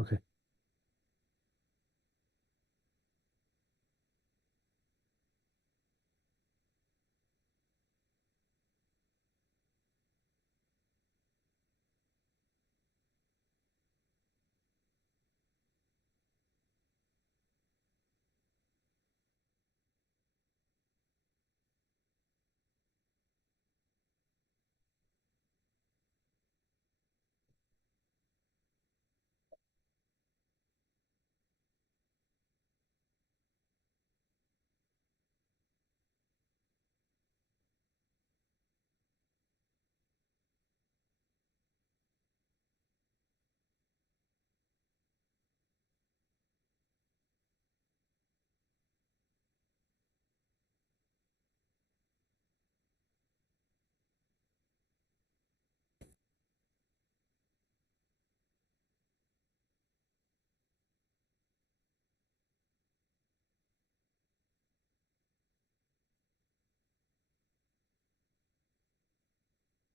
Okay.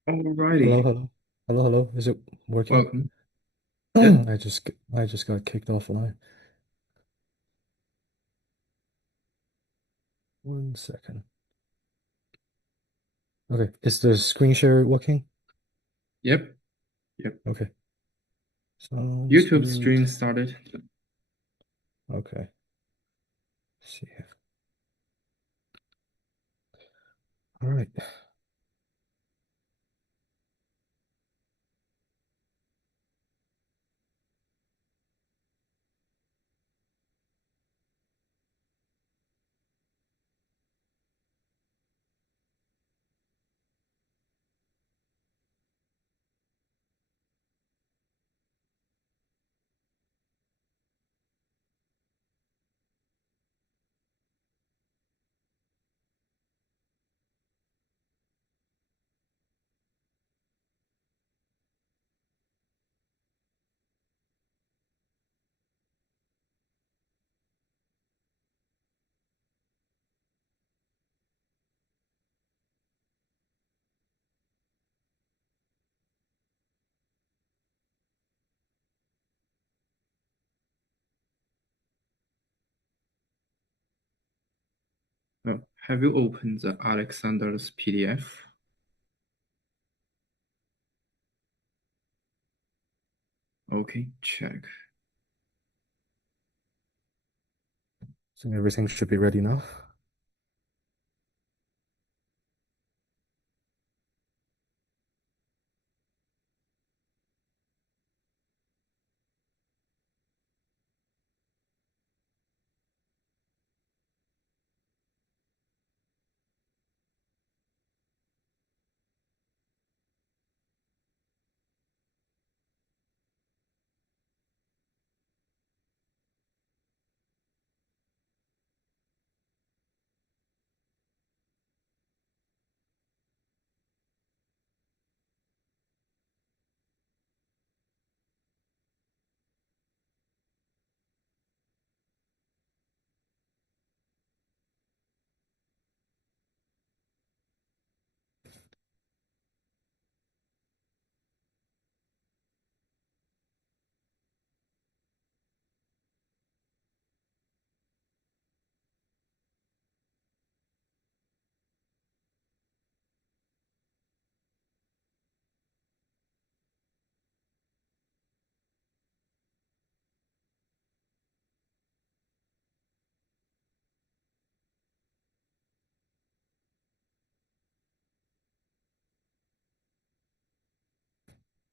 Hello, Alrighty, hello. Hello, hello. Is it working? welcome. Yep, I just got kicked offline. 1 second. Okay. Is the screen share working? yep, yep. Okay. Sounds YouTube good. stream started. Okay. See here. All right. Oh, have you opened the Alexander's PDF? Okay, check. So everything should be ready now.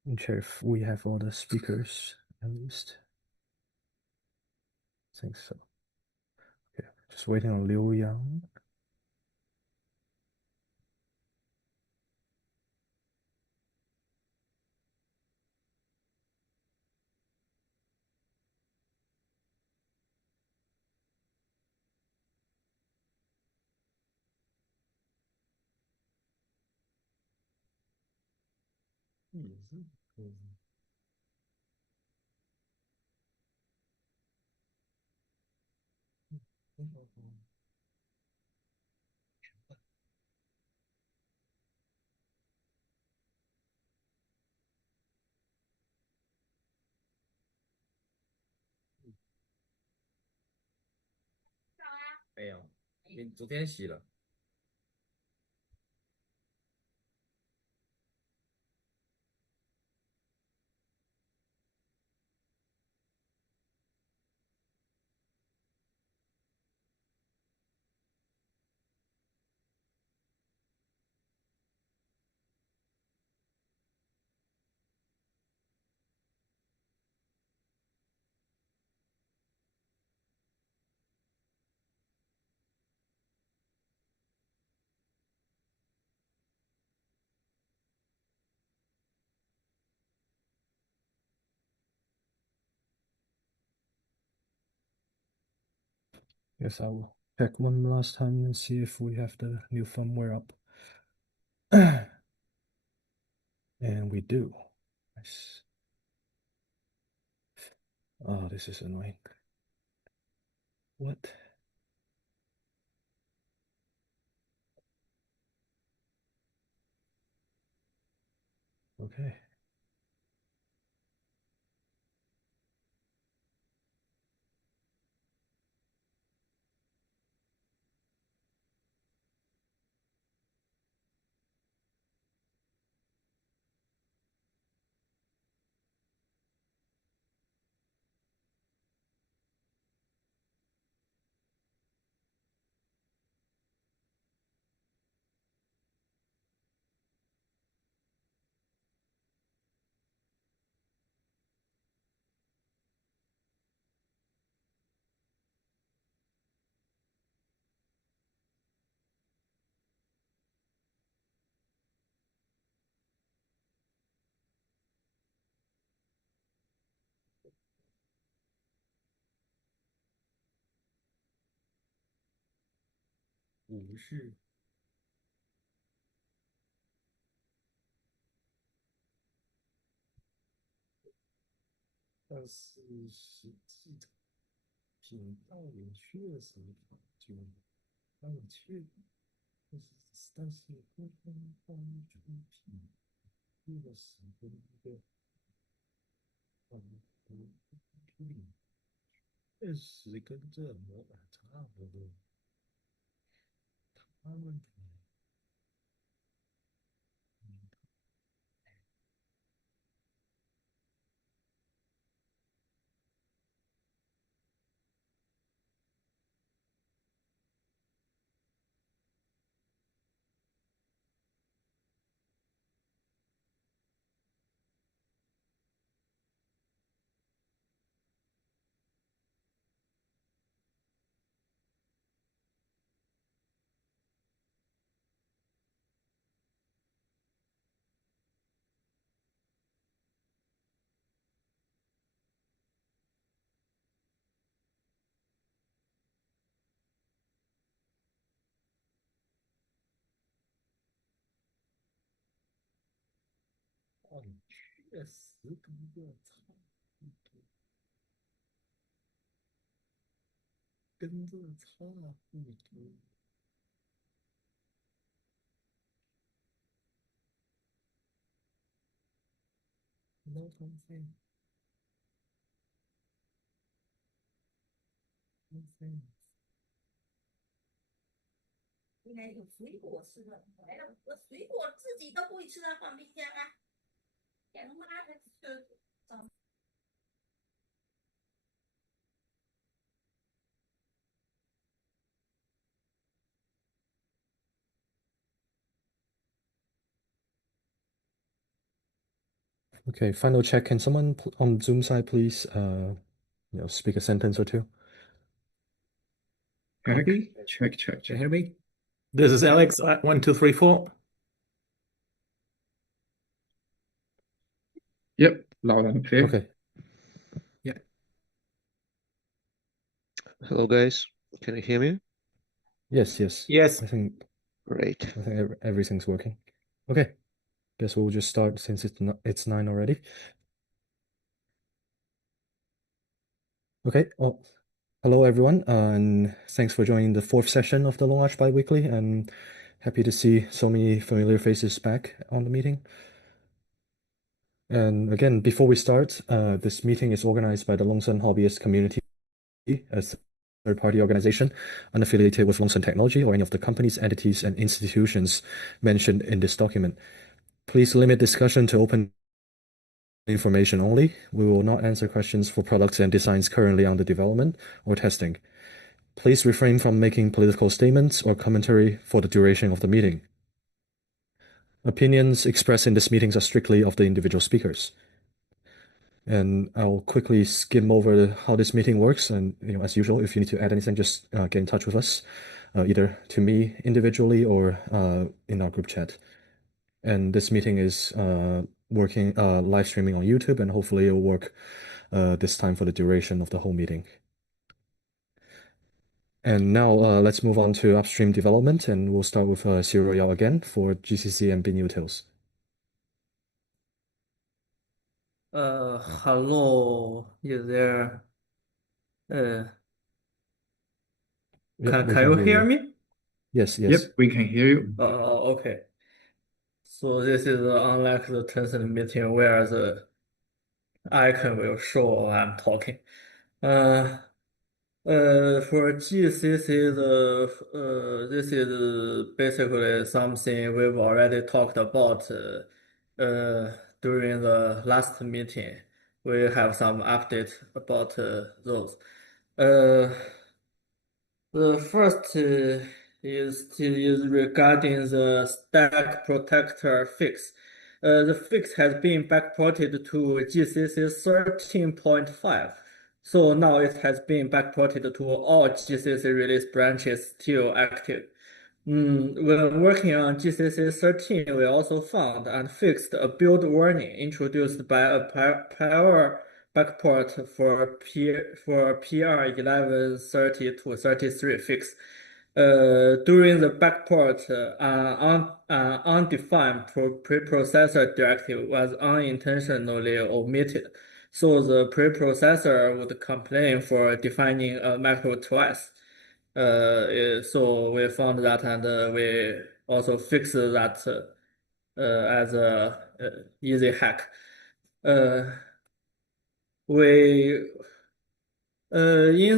And check if we have all the speakers at least. I think so. Okay. Just waiting on Liu Yang. 没有，你昨天洗了。Yes, I will check one last time and see if we have the new firmware up. And we do. Nice. Oh, this is annoying. What? Okay. Wu Shi. 但是实际的频道也确实法就让我确定，但是沟通方出品用了10分钟的处理，确实跟这模板差不多。他们哦，你确实跟这差不多，跟这差不多。No complaint, complaint. 应该有水果吃的，来了，我水果自己都不会吃的，放冰箱啊。养妈的吃。Okay, final check. Can someone on Zoom side please, speak a sentence or two? Check, Copy. check, check, Can you check. hear me? This is Alex. 1, 2, 3, 4. Yep, loud and clear. Okay. Yeah. Hello, guys. Can you hear me? Yes. Yes. I think Great. everything's working. Okay. Guess we'll just start since it's 9 already. Okay. Oh, hello everyone, and thanks for joining the 4th session of the LoongArch Biweekly. And happy to see so many familiar faces back on the meeting. And again, before we start, this meeting is organized by the Longsun Hobbyist Community as third-party organization unaffiliated with Longsun Technology or any of the companies, entities, and institutions mentioned in this document. Please limit discussion to open information only. We will not answer questions for products and designs currently under development or testing. Please refrain from making political statements or commentary for the duration of the meeting. Opinions expressed in this meeting are strictly of the individual speakers. And I'll quickly skim over how this meeting works. And as usual, if you need to add anything, just get in touch with us, either to me individually or in our group chat. And this meeting is working live streaming on YouTube, and hopefully it'll work this time for the duration of the whole meeting. And now let's move on to upstream development, and we'll start with Cyril Yao again for GCC and bin utils. Hello, is there? Yeah, Can we you hear hear you. me? Yes, Yep, yes. we can hear you. Okay. So this is unlike the Tencent meeting where the icon will show I'm talking. For GCC, this is basically something we've already talked about during the last meeting. We have some updates about those. The first is regarding the stack protector fix. The fix has been backported to GCC 13.5. So now it has been backported to all GCC release branches still active. When working on GCC 13, we also found and fixed a build warning introduced by a prior backport for PR 1130 to 33 fix. During the backport, undefined preprocessor directive was unintentionally omitted. So the preprocessor would complain for defining a macro twice. So we found that, and we also fixed that as a easy hack. In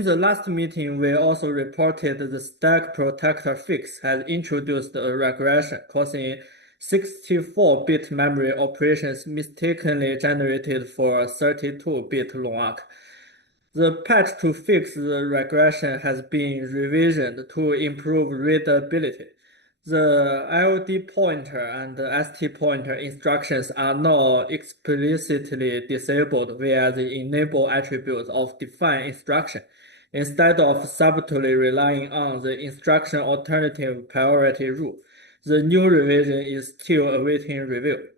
the last meeting, we also reported the stack protector fix has introduced a regression causing 64-bit memory operations mistakenly generated for 32-bit LoongArch. The patch to fix the regression has been revisioned to improve readability. The IOD pointer and ST pointer instructions are now explicitly disabled via the enable attribute of define instruction, instead of subtly relying on the instruction alternative priority rule. The new revision is still awaiting review.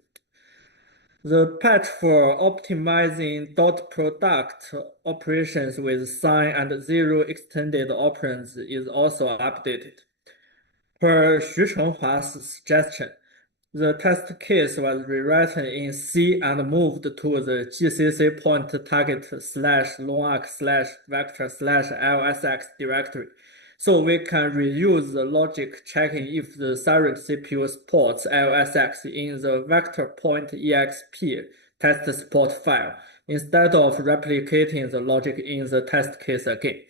The patch for optimizing dot product operations with sign and zero extended operands is also updated. Per Xu Chenghua's suggestion, the test case was rewritten in C and moved to the GCC point target slash longarch slash vector slash LSX directory. So we can reuse the logic checking if the surrogate CPU supports LSX in the vector point exp test support file, instead of replicating the logic in the test case again.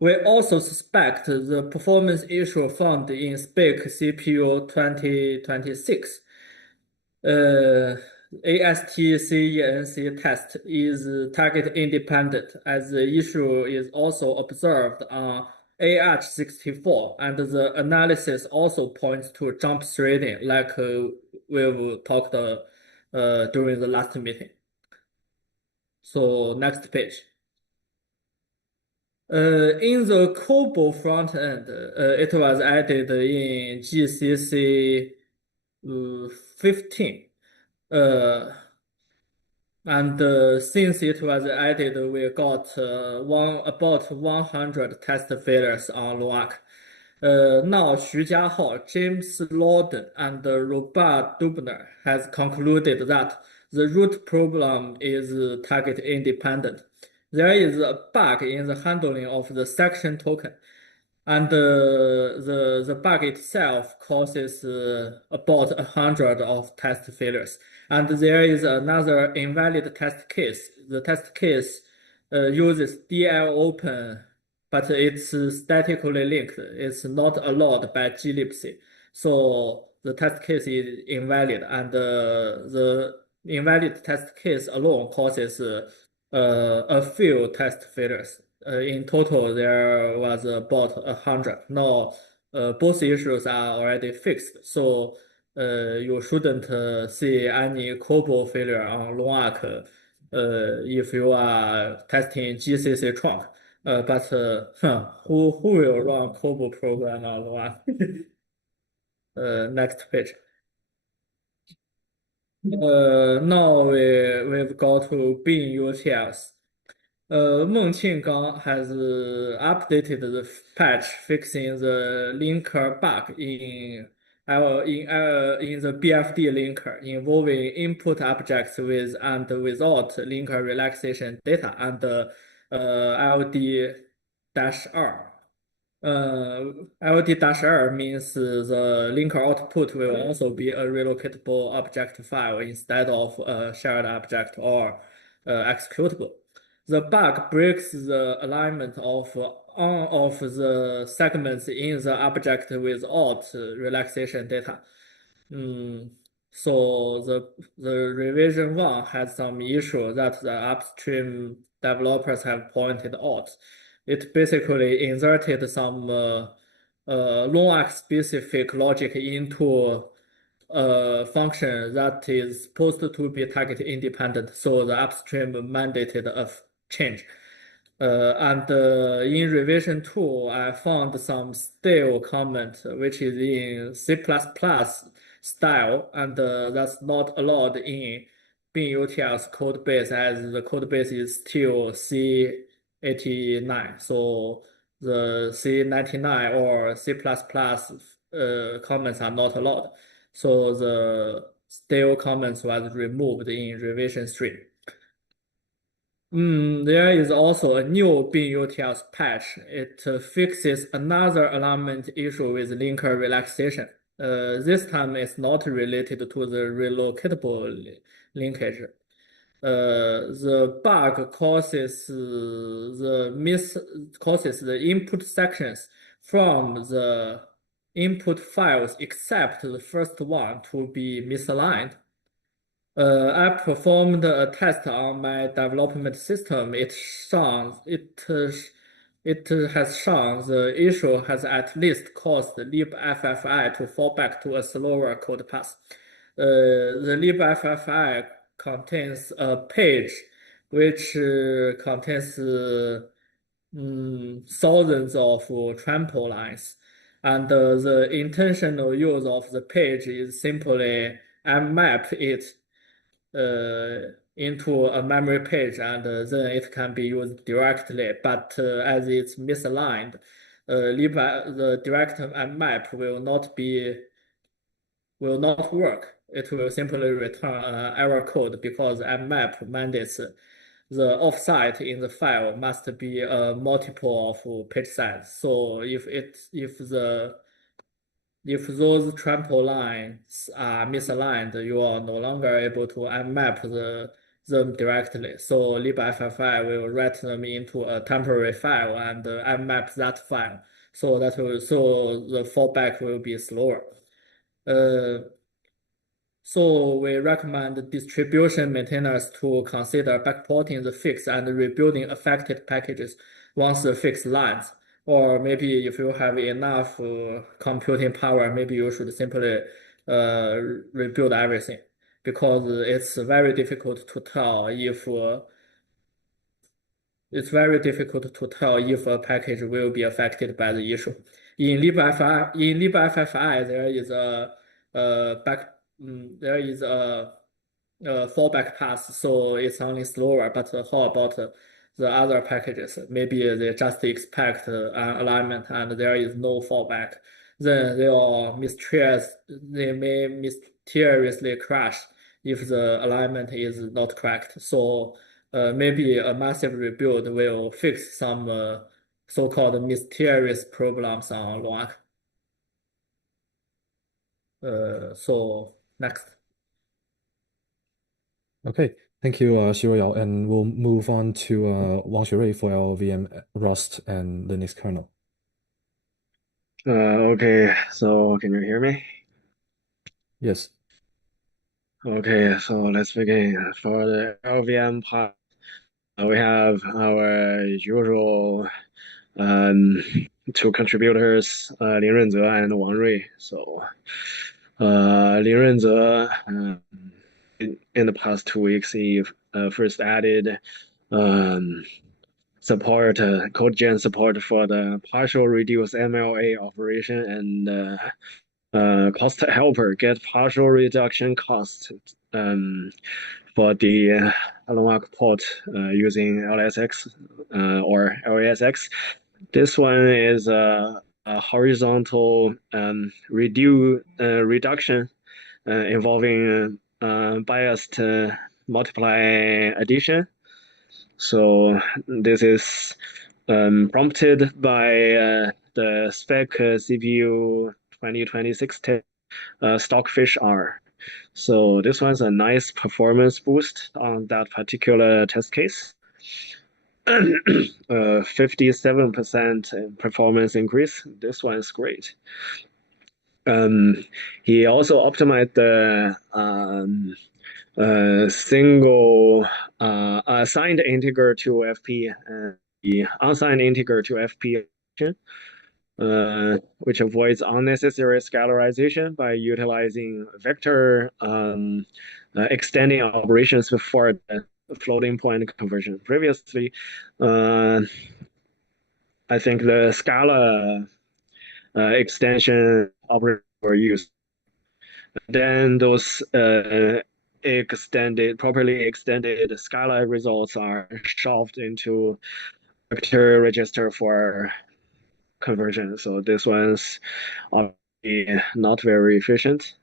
We also suspect the performance issue found in SPIC CPU 2026. ASTCENC test is target independent, as the issue is also observed on ARch 64, and the analysis also points to jump threading, like we've talked during the last meeting. So next page. In the COBOL front end, it was added in GCC 15. And since it was added, we got about 100 test failures on LoongArch. Now Xu Jiahao, James Lawden, and Robert Dubner has concluded that the root problem is target independent. There is a bug in the handling of the section token, and the bug itself causes about 100 of test failures. And there is another invalid test case. The test case uses DL open but it's statically linked. It's not allowed by glibc. So the test case is invalid, and the invalid test case alone causes a few test failures. In total, there was about 100. Now, both issues are already fixed, so you shouldn't see any COBOL failure on LoongArch if you are testing GCC trunk. But who will run COBOL program on LoongArch? Next page. Now we've got to bin utils. Meng Qinggang has updated the patch fixing the linker bug in the BFD linker involving input objects with and without linker relaxation data and LD-R. LD-R means the linker output will also be a relocatable object file instead of a shared object or executable. The bug breaks the alignment of the segments in the object without relaxation data. So the revision 1 has some issue that the upstream developers have pointed out. It basically inserted some LoongArch specific logic into a function that is supposed to be target independent. So the upstream mandated a change. And in revision 2, I found some stale comment which is in C++ style, and that's not allowed in binutils code base as the code base is still C89. So the C99 or C++ comments are not allowed. So the stale comments was removed in revision 3. There is also a new binutils patch. It fixes another alignment issue with linker relaxation. This time it's not related to the relocatable linkage. The bug causes the input sections from the input files except the first one to be misaligned. I performed a test on my development system. It has shown the issue has at least caused libffi to fall back to a slower code path. The libffi contains a page which contains thousands of trampolines, and the intentional use of the page is simply map it into a memory page, and then it can be used directly. But as it's misaligned, the direct map will not work. It will simply return error code because mmap mandates the offset in the file must be a multiple of page size. So if those trampolines are misaligned, you are no longer able to unmap them directly. So libffi will write them into a temporary file and unmap that file. So the fallback will be slower. So we recommend distribution maintainers to consider backporting the fix and rebuilding affected packages once the fix lands. Or maybe if you have enough computing power, maybe you should simply rebuild everything, because it's very difficult to tell if a package will be affected by the issue. In libffi, there is a fallback path, so it's only slower. But how about the other packages? Maybe they just expect an alignment and there is no fallback. Then they may mysteriously crash if the alignment is not correct. So maybe a massive rebuild will fix some so-called mysterious problems on LoongArch. So next. Okay, Thank you, Xiroyao, and we'll move on to Wang Xuerui for our VM Rust and Linux kernel. Okay, so can you hear me? Yes. Okay, so let's begin. For the LVM part, we have our usual two contributors, Lin Runze and Wang Rui. So, Lin Runze, in the past 2 weeks, he first added um, support, code gen support for the partial reduced MLA operation and cost helper get partial reduction cost for the LoongArch port using LSX or LASX. This one is a horizontal reduction involving biased multiply addition. So this is prompted by the spec CPU 2026 Stockfish R. So this one's a nice performance boost on that particular test case. 57% performance increase. This one's great. He also optimized the single assigned integer to FP and the unsigned integer to FP, which avoids unnecessary scalarization by utilizing vector extending operations for the floating point conversion. Previously, I think the Scala extension operators were used. Then those properly extended Scala results are shoved into vector register for conversion. So this one's obviously not very efficient.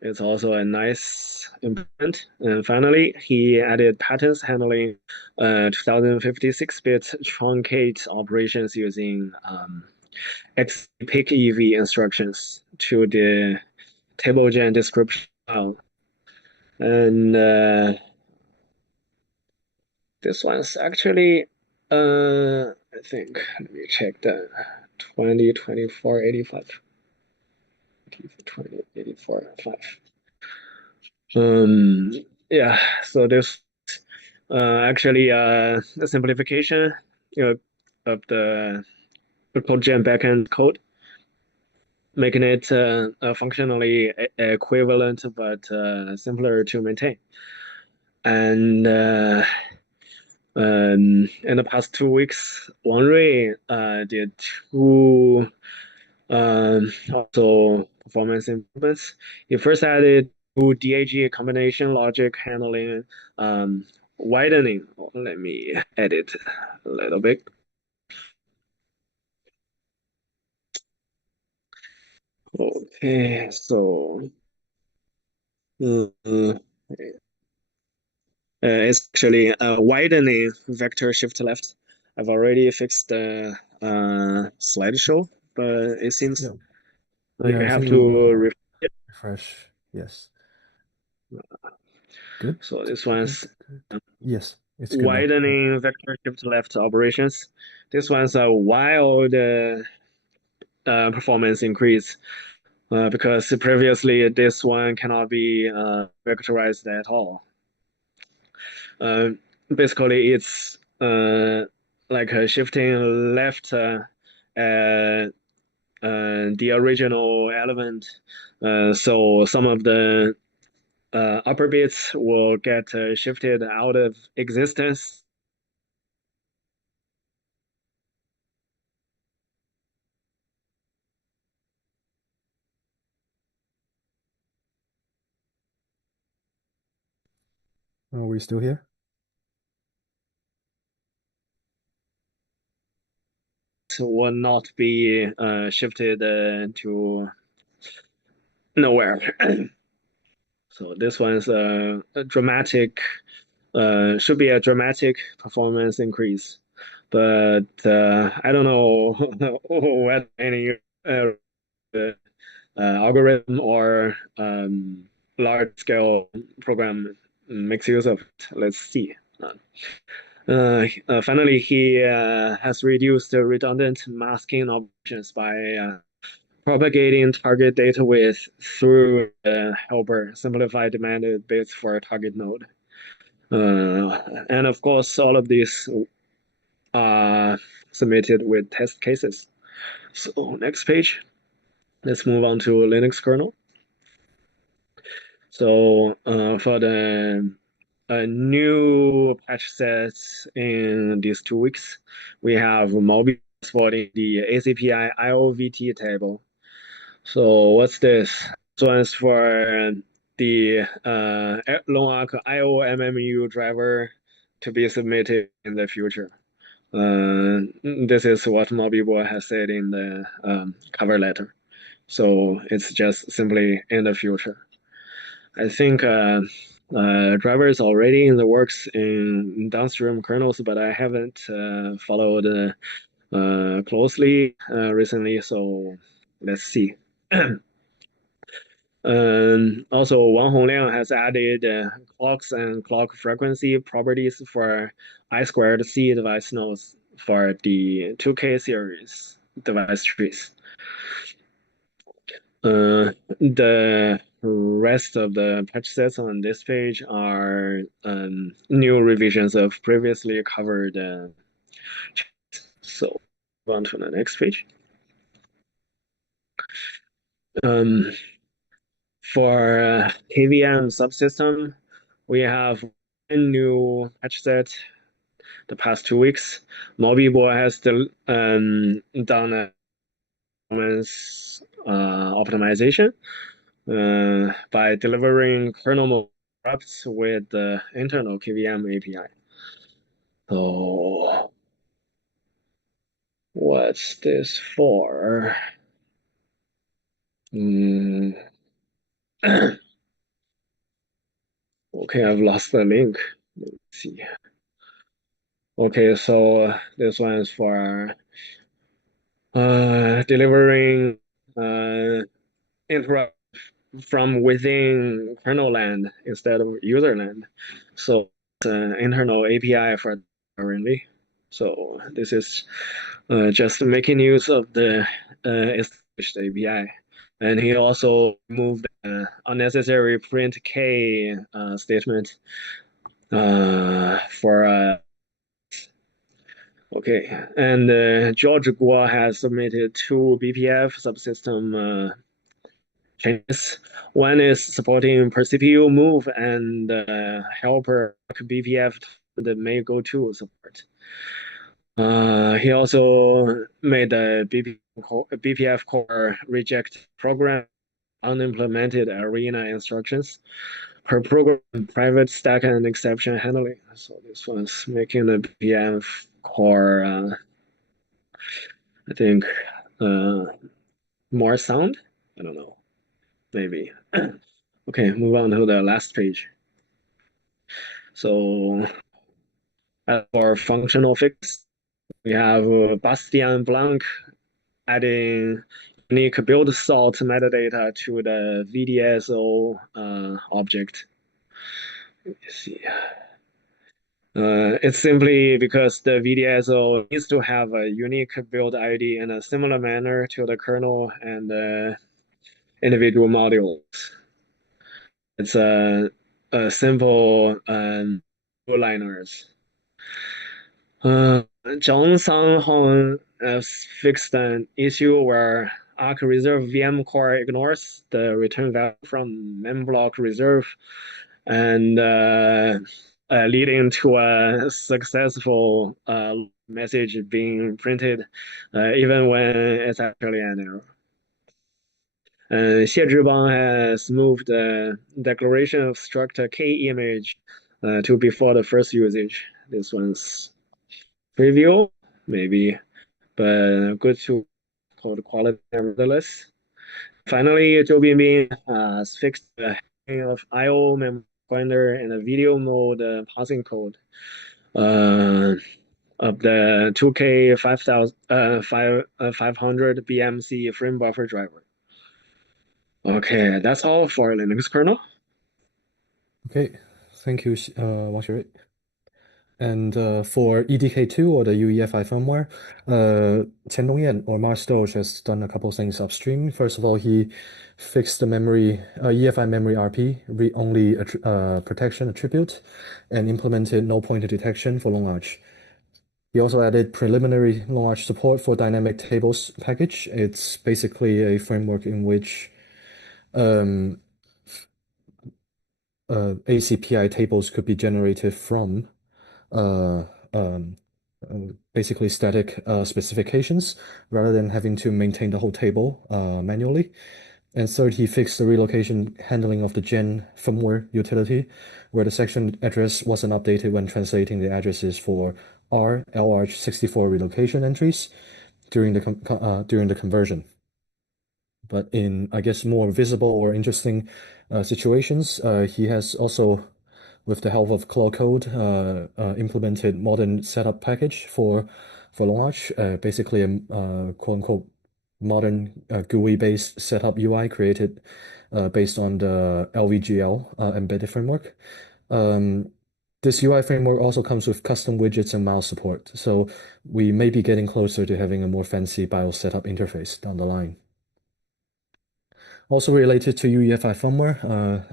It's also a nice improvement. And finally, he added patterns handling 2056-bit truncate operations using pick EV instructions to the table gen description file. And this one's actually, I think, let me check the 2024-85. 2084-5. Yeah, so there's actually a simplification, of the code gen backend code, making it functionally equivalent but simpler to maintain. And in the past 2 weeks, Wang Rui did two also performance improvements. He first added two DAG combination logic handling widening. Let me edit a little bit. Okay, so it's actually a widening vector shift left. I've already fixed the slideshow, but it seems like Yeah, you I have think to refresh. Yes. Good. So this one's Yes, it's good now. widening vector shift left operations. This one's a wild performance increase because previously this one cannot be vectorized at all. Basically, it's like shifting left the original element. So some of the upper bits will get shifted out of existence. Are we still here? Will not be shifted to nowhere. So this one's a dramatic, should be a dramatic performance increase. But I don't know what any algorithm or large scale program makes use of it. Let's see. Finally, he has reduced the redundant masking options by propagating target data width through the helper, simplified demanded bits for a target node. And of course, all of these are submitted with test cases. So next page, let's move on to Linux kernel. So for the new patch sets in these 2 weeks, we have Mobi supporting the ACPI IOVT table. So what's this? This one's for the LoongArch IOMMU driver to be submitted in the future. This is what Mobibo has said in the cover letter. So it's just simply in the future. I think driver is already in the works in downstream kernels, but I haven't followed closely recently. So let's see. Also, Wang Hongliang has added clocks and clock frequency properties for I2C device nodes for the 2K series device trees. The rest of the patch sets on this page are new revisions of previously covered. So, on to the next page. For KVM subsystem, we have one new patch set the past 2 weeks. Mobibo has done a performance optimization by delivering kernel mode interrupts with the internal KVM API. So what's this for? Okay, I've lost the link. Let's see. Okay, so this one is for delivering interrupt from within kernel land instead of user land. So it's an internal API for currently. So this is just making use of the established API. And he also removed unnecessary print K statement for okay. And George Guo has submitted 2 BPF subsystem changes. One is supporting per CPU move and helper BPF the may go to support. He also made the BPF core reject program unimplemented arena instructions per program private stack and exception handling. So this one's making the BPF core, I think, more sound. I don't know, maybe. Okay, move on to the last page. So as for functional fix, we have Bastien Blanc adding unique build salt metadata to the VDSO object. Let me see. It's simply because the VDSO needs to have a unique build ID in a similar manner to the kernel and the individual modules. It's a simple liners. Zhang Sanghong has fixed an issue where Arc Reserve VM core ignores the return value from memblock reserve and leading to a successful message being printed even when it's actually an error. Xie Zhibang has moved the declaration of struct K image to before the first usage. This one's preview, maybe, but good to code quality nevertheless. Finally, Zhou Binbin has fixed the handling of I/O memory pointer in the video mode parsing code of the 2K 500 BMC frame buffer driver. Okay, that's all for Linux kernel. Okay, Thank you, Wang Xuerui. And for EDK2 or the UEFI firmware, Qian Dongyan or Mars Doge has done a couple things upstream. First of all, he fixed the memory EFI memory RP read-only protection attribute and implemented no pointer detection for LoongArch. He also added preliminary LoongArch support for dynamic tables package. It's basically a framework in which ACPI tables could be generated from basically static specifications rather than having to maintain the whole table manually. And third, he fixed the relocation handling of the gen firmware utility, where the section address wasn't updated when translating the addresses for LARCH 64 relocation entries during the conversion. But in, I guess, more visible or interesting situations, he has also, with the help of Claude Code, implemented modern setup package for LoongArch, basically a quote-unquote modern GUI-based setup UI created based on the LVGL embedded framework. This UI framework also comes with custom widgets and mouse support, so we may be getting closer to having a more fancy BIOS setup interface down the line. Also related to UEFI firmware,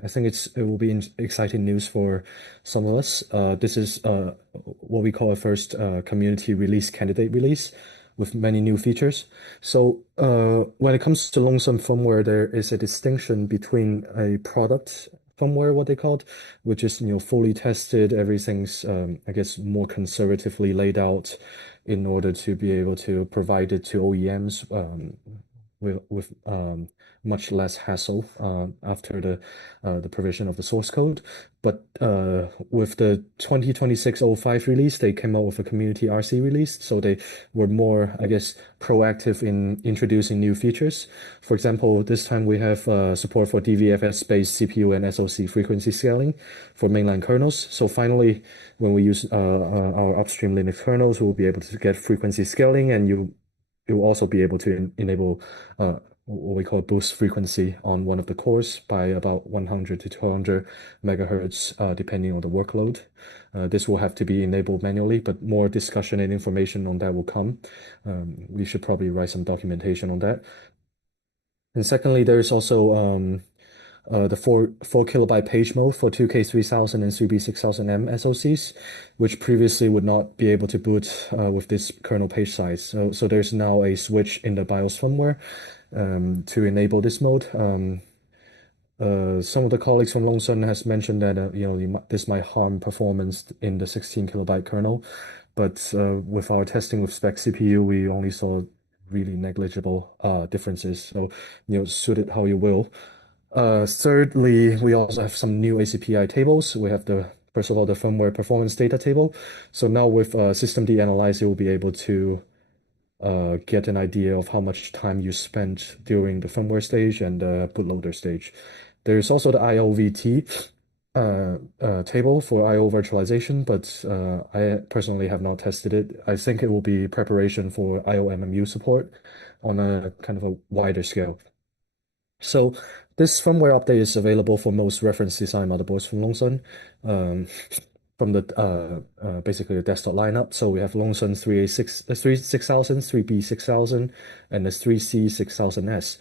I think it will be exciting news for some of us. This is what we call a first community release candidate release with many new features. So when it comes to Loongson firmware, there is a distinction between a product firmware, what they called, which is fully tested, everything's I guess more conservatively laid out in order to be able to provide it to OEMs with much less hassle after the provision of the source code. But with the 2026-05 release, they came out with a community RC release, so they were more, I guess, proactive in introducing new features. For example, this time we have support for DVFS-based CPU and SoC frequency scaling for mainline kernels. So finally, when we use our upstream Linux kernels, we'll be able to get frequency scaling, and you will also be able to enable what we call boost frequency on one of the cores by about 100 to 200 megahertz, depending on the workload. This will have to be enabled manually, but more discussion and information on that will come. We should probably write some documentation on that. And secondly, there is also the 4 kilobyte page mode for 2K3000 and 3B6000M SoCs, which previously would not be able to boot with this kernel page size. So there's now a switch in the BIOS firmware to enable this mode. Some of the colleagues from Loongson has mentioned that this might harm performance in the 16 kilobyte kernel, but with our testing with spec CPU, we only saw really negligible differences. So suit it how you will. Thirdly, we also have some new ACPI tables. We have first of all, the firmware performance data table. So now with systemd analyzer, we'll be able to get an idea of how much time you spent during the firmware stage and the bootloader stage. There's also the IOVT table for IO virtualization, but I personally have not tested it. I think it will be preparation for IOMMU support on a kind of a wider scale. So this firmware update is available for most reference design motherboards from Loongson, from the basically the desktop lineup. So we have Loongson 6000, 3B6000, and the 3C6000S.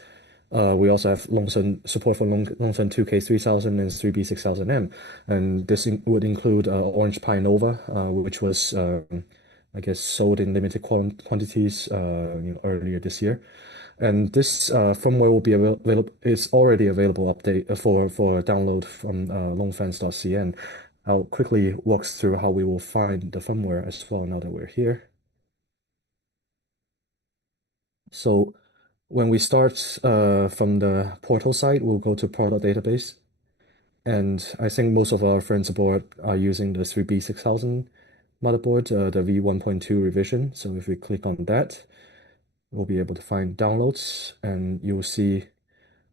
We also have Loongson support for Loongson 2K3000 and 3B6000M, and this would include Orange Pi Nova, which was I guess sold in limited quantities earlier this year. And this firmware will be available. It's already available update for download from longfans.cn. I'll quickly walk through how we will find the firmware as well now that we're here. So when we start from the portal site, we'll go to product database. And I think most of our friends aboard are using the 3B6000 motherboard, the V1.2 revision. So if we click on that, we'll be able to find downloads, and you'll see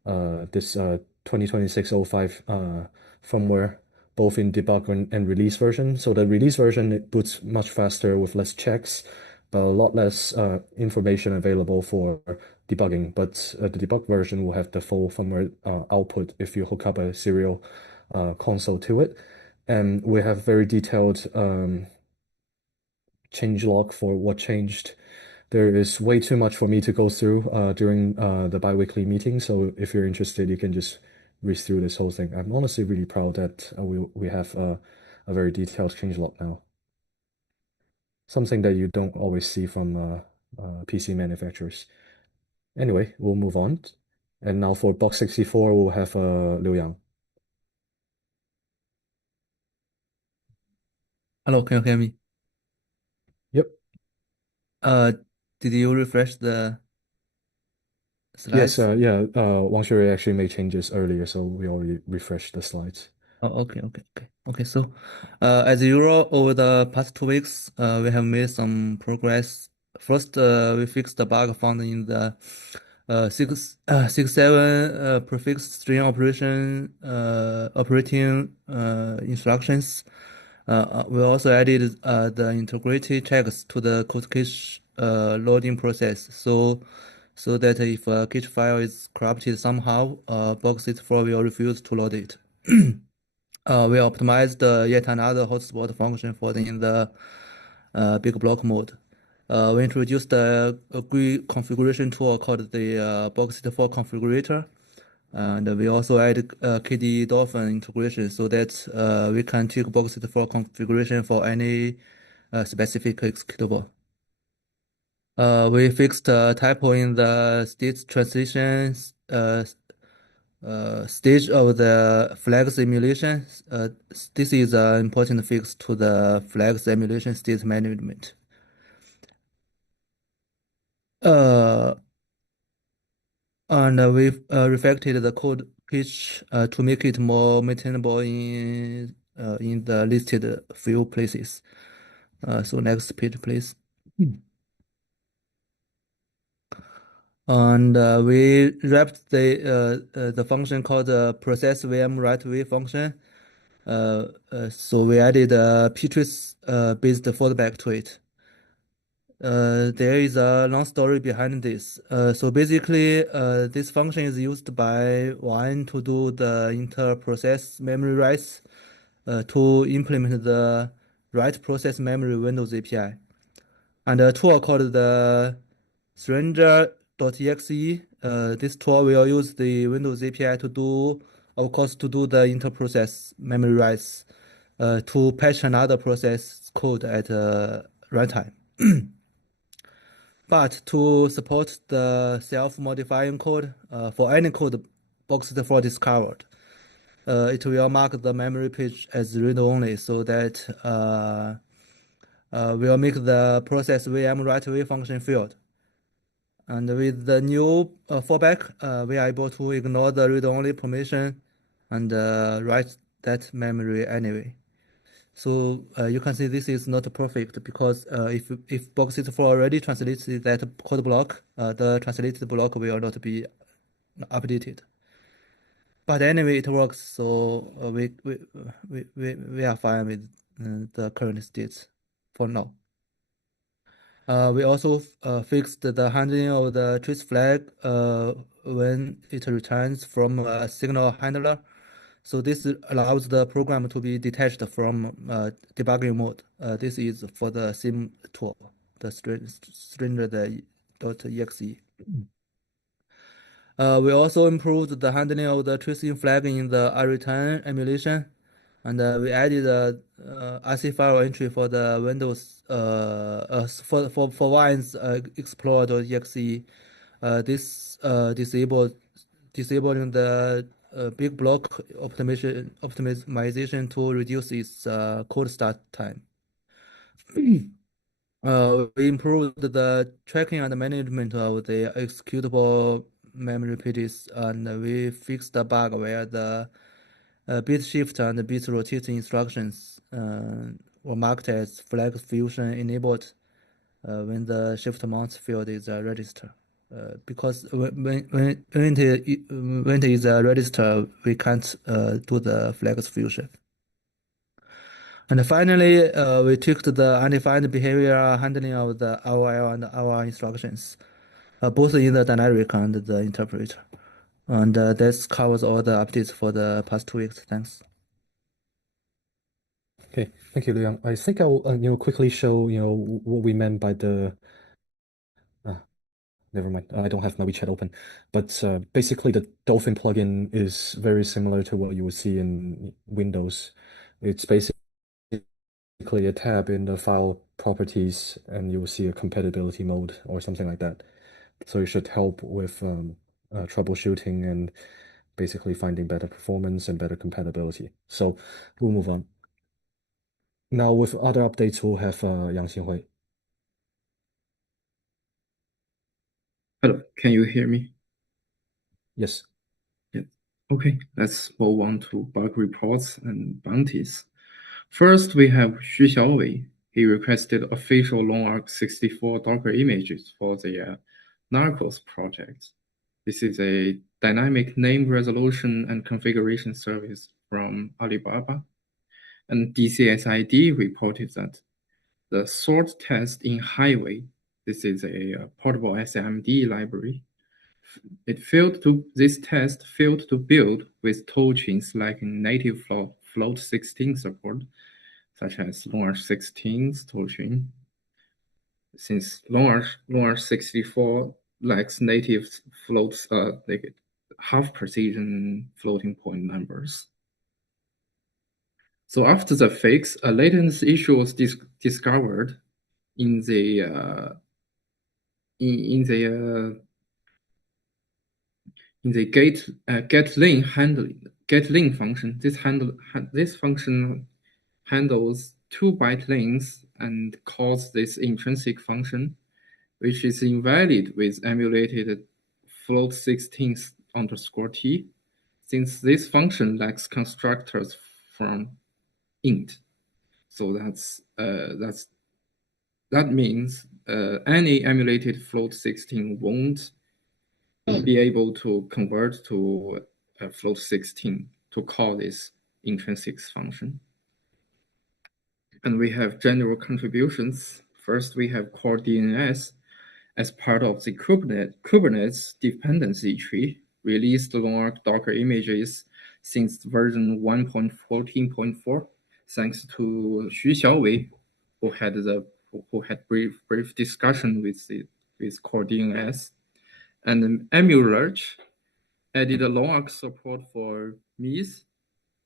this 2026-05 firmware, both in debug and release version. So the release version, it boots much faster with less checks, but a lot less information available for debugging. But the debug version will have the full firmware output if you hook up a serial console to it. And we have very detailed change log for what changed. There is way too much for me to go through during the biweekly meeting. So if you're interested, you can just read through this whole thing. I'm honestly really proud that we have a very detailed change log now. Something that you don't always see from PC manufacturers. Anyway, we'll move on. And now for box 64, we'll have Liu Yang. Hello, can you hear me? Yep. Did you refresh the Yes, slides? yeah, Wang Shui actually made changes earlier, so we already refreshed the slides. Oh, okay. So, as usual, over the past 2 weeks, we have made some progress. First, we fixed the bug found in the 6.7 prefix string operating instructions. We also added the integrity checks to the code cache loading process. So that if a cache file is corrupted somehow, box64 will refuse to load it. We optimized yet another hotspot function for in the big block mode. We introduced a GUI configuration tool called the box64 configurator. And we also added KDE Dolphin integration so that we can take box64 configuration for any specific executable. We fixed a typo in the state transition stage of the flags emulation. This is an important fix to the flags emulation state management. And we refactored the code pitch to make it more maintainable in the listed few places. So next page, please. And we wrapped the function called the process VM write way function. So we added a ptrace based fallback to it. There is a long story behind this. So basically, this function is used by one to do the inter-process memory writes to implement the write process memory Windows API. And a tool called the stranger.exe. This tool will use the Windows API to do, of course, to do the inter-process memory writes to patch another process code at runtime. But to support the self-modifying code for any code box64 discovered, it will mark the memory page as read-only so that will make the process VM write away function failed. And with the new fallback, we are able to ignore the read-only permission and write that memory anyway. So you can see this is not perfect because if box64 already translated that code block, the translated block will not be updated. But anyway, it works. So we are fine with the current state for now. We also fixed the handling of the trace flag when it returns from a signal handler. So this allows the program to be detached from debugging mode. This is for the same tool, the stranger.exe. We also improved the handling of the tracing flag in the return emulation, and we added a RC file entry for the Windows for Wine's Explorer.exe. This disabling the big block optimization to reduce its code start time. We improved the tracking and management of the executable memory pages, and we fixed the bug where the bit shift and bit rotate instructions were marked as flag fusion enabled when the shift mount field is registered. Because when it is registered, we can't do the flags fusion. And finally, we tweaked the undefined behavior handling of the ROL and ROR instructions, both in the dynamic and the interpreter. And this covers all the updates for the past 2 weeks. Thanks. Okay, thank you, Liang. I think I'll quickly show what we meant by the. Never mind. I don't have my WeChat open, but basically the Dolphin plugin is very similar to what you would see in Windows. It's basically a tab in the file properties, and you will see a compatibility mode or something like that. So it should help with troubleshooting and basically finding better performance and better compatibility. So we'll move on. Now with other updates, we'll have Yang Xinhui. Hello, can you hear me? Yes. Yeah. Okay, let's move on to bug reports and bounties. First, we have Xu Xiaowei. He requested official LoongArch 64 Docker images for the Narcos project. This is a dynamic name resolution and configuration service from Alibaba. And DCSID reported that the sort test in Highway, this is a portable SMD library, this test failed to build with toolchains lacking native float 16 support, such as LoongArch 16's toolchain. Since LoongArch 64 lacks native floats, like half precision floating point numbers. So after the fix, a latency issue was discovered in the getLink function. This function handles 2-byte links and calls this intrinsic function, which is invalid with emulated float 16 _ t, since this function lacks constructors from int. So that means any emulated float 16 won't be able to convert to float 16 to call this intrinsic function. And we have general contributions. First, we have core DNS as part of the Kubernetes dependency tree, released LoongArch Docker images since version 1.14.4, thanks to Xu Xiaowei, who had brief discussion with core DNS. And LoongArch added a LoongArch support for MEES.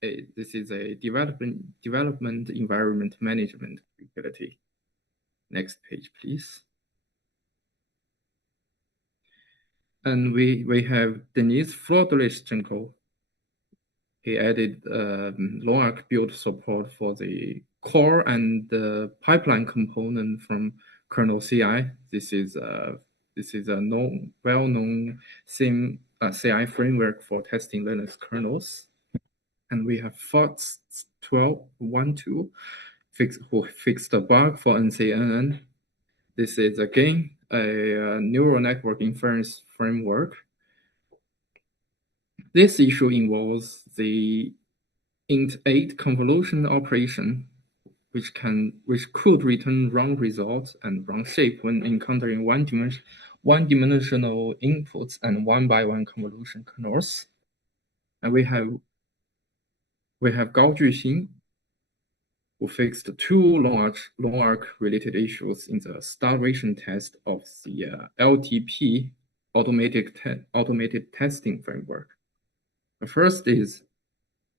This is a development environment management utility. Next page, please. And we have Denis Flodolishchenko. He added LoongArch build support for the core and the pipeline component from kernel CI. This is a well-known CI framework for testing Linux kernels. And we have Fox 12.12 who fixed the bug for NCNN. This is again a neural network inference framework. This issue involves the int8 convolution operation, which could return wrong results and wrong shape when encountering one-dimensional inputs and one-by-one convolution kernels. And we have Gao Juxin, who fixed two LoongArch related issues in the starvation test of the LTP automated testing framework. The first is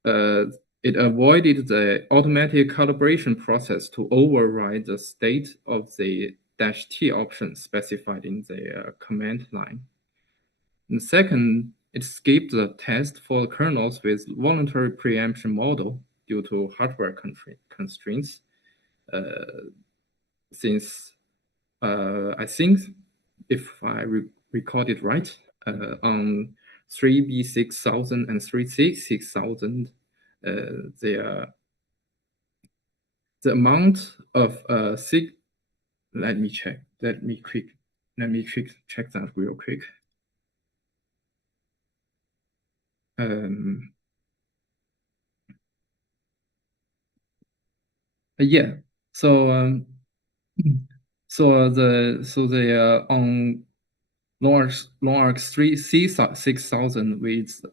it avoided the automatic calibration process to override the state of the -t option specified in the command line. And second, it skipped the test for kernels with voluntary preemption model due to hardware constraints. Since I think, if I recall it right, on 3B6000 and 3C6000, the amount of let me check that real quick. Yeah. So on LoongArch 3C6000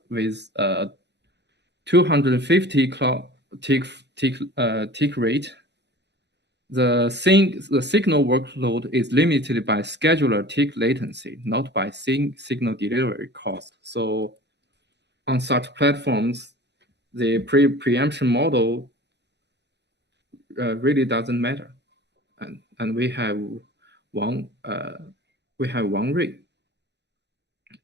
with 250 tick tick rate. The signal workload is limited by scheduler tick latency, not by signal delivery cost. So on such platforms, the preemption model really doesn't matter. And we have one rate.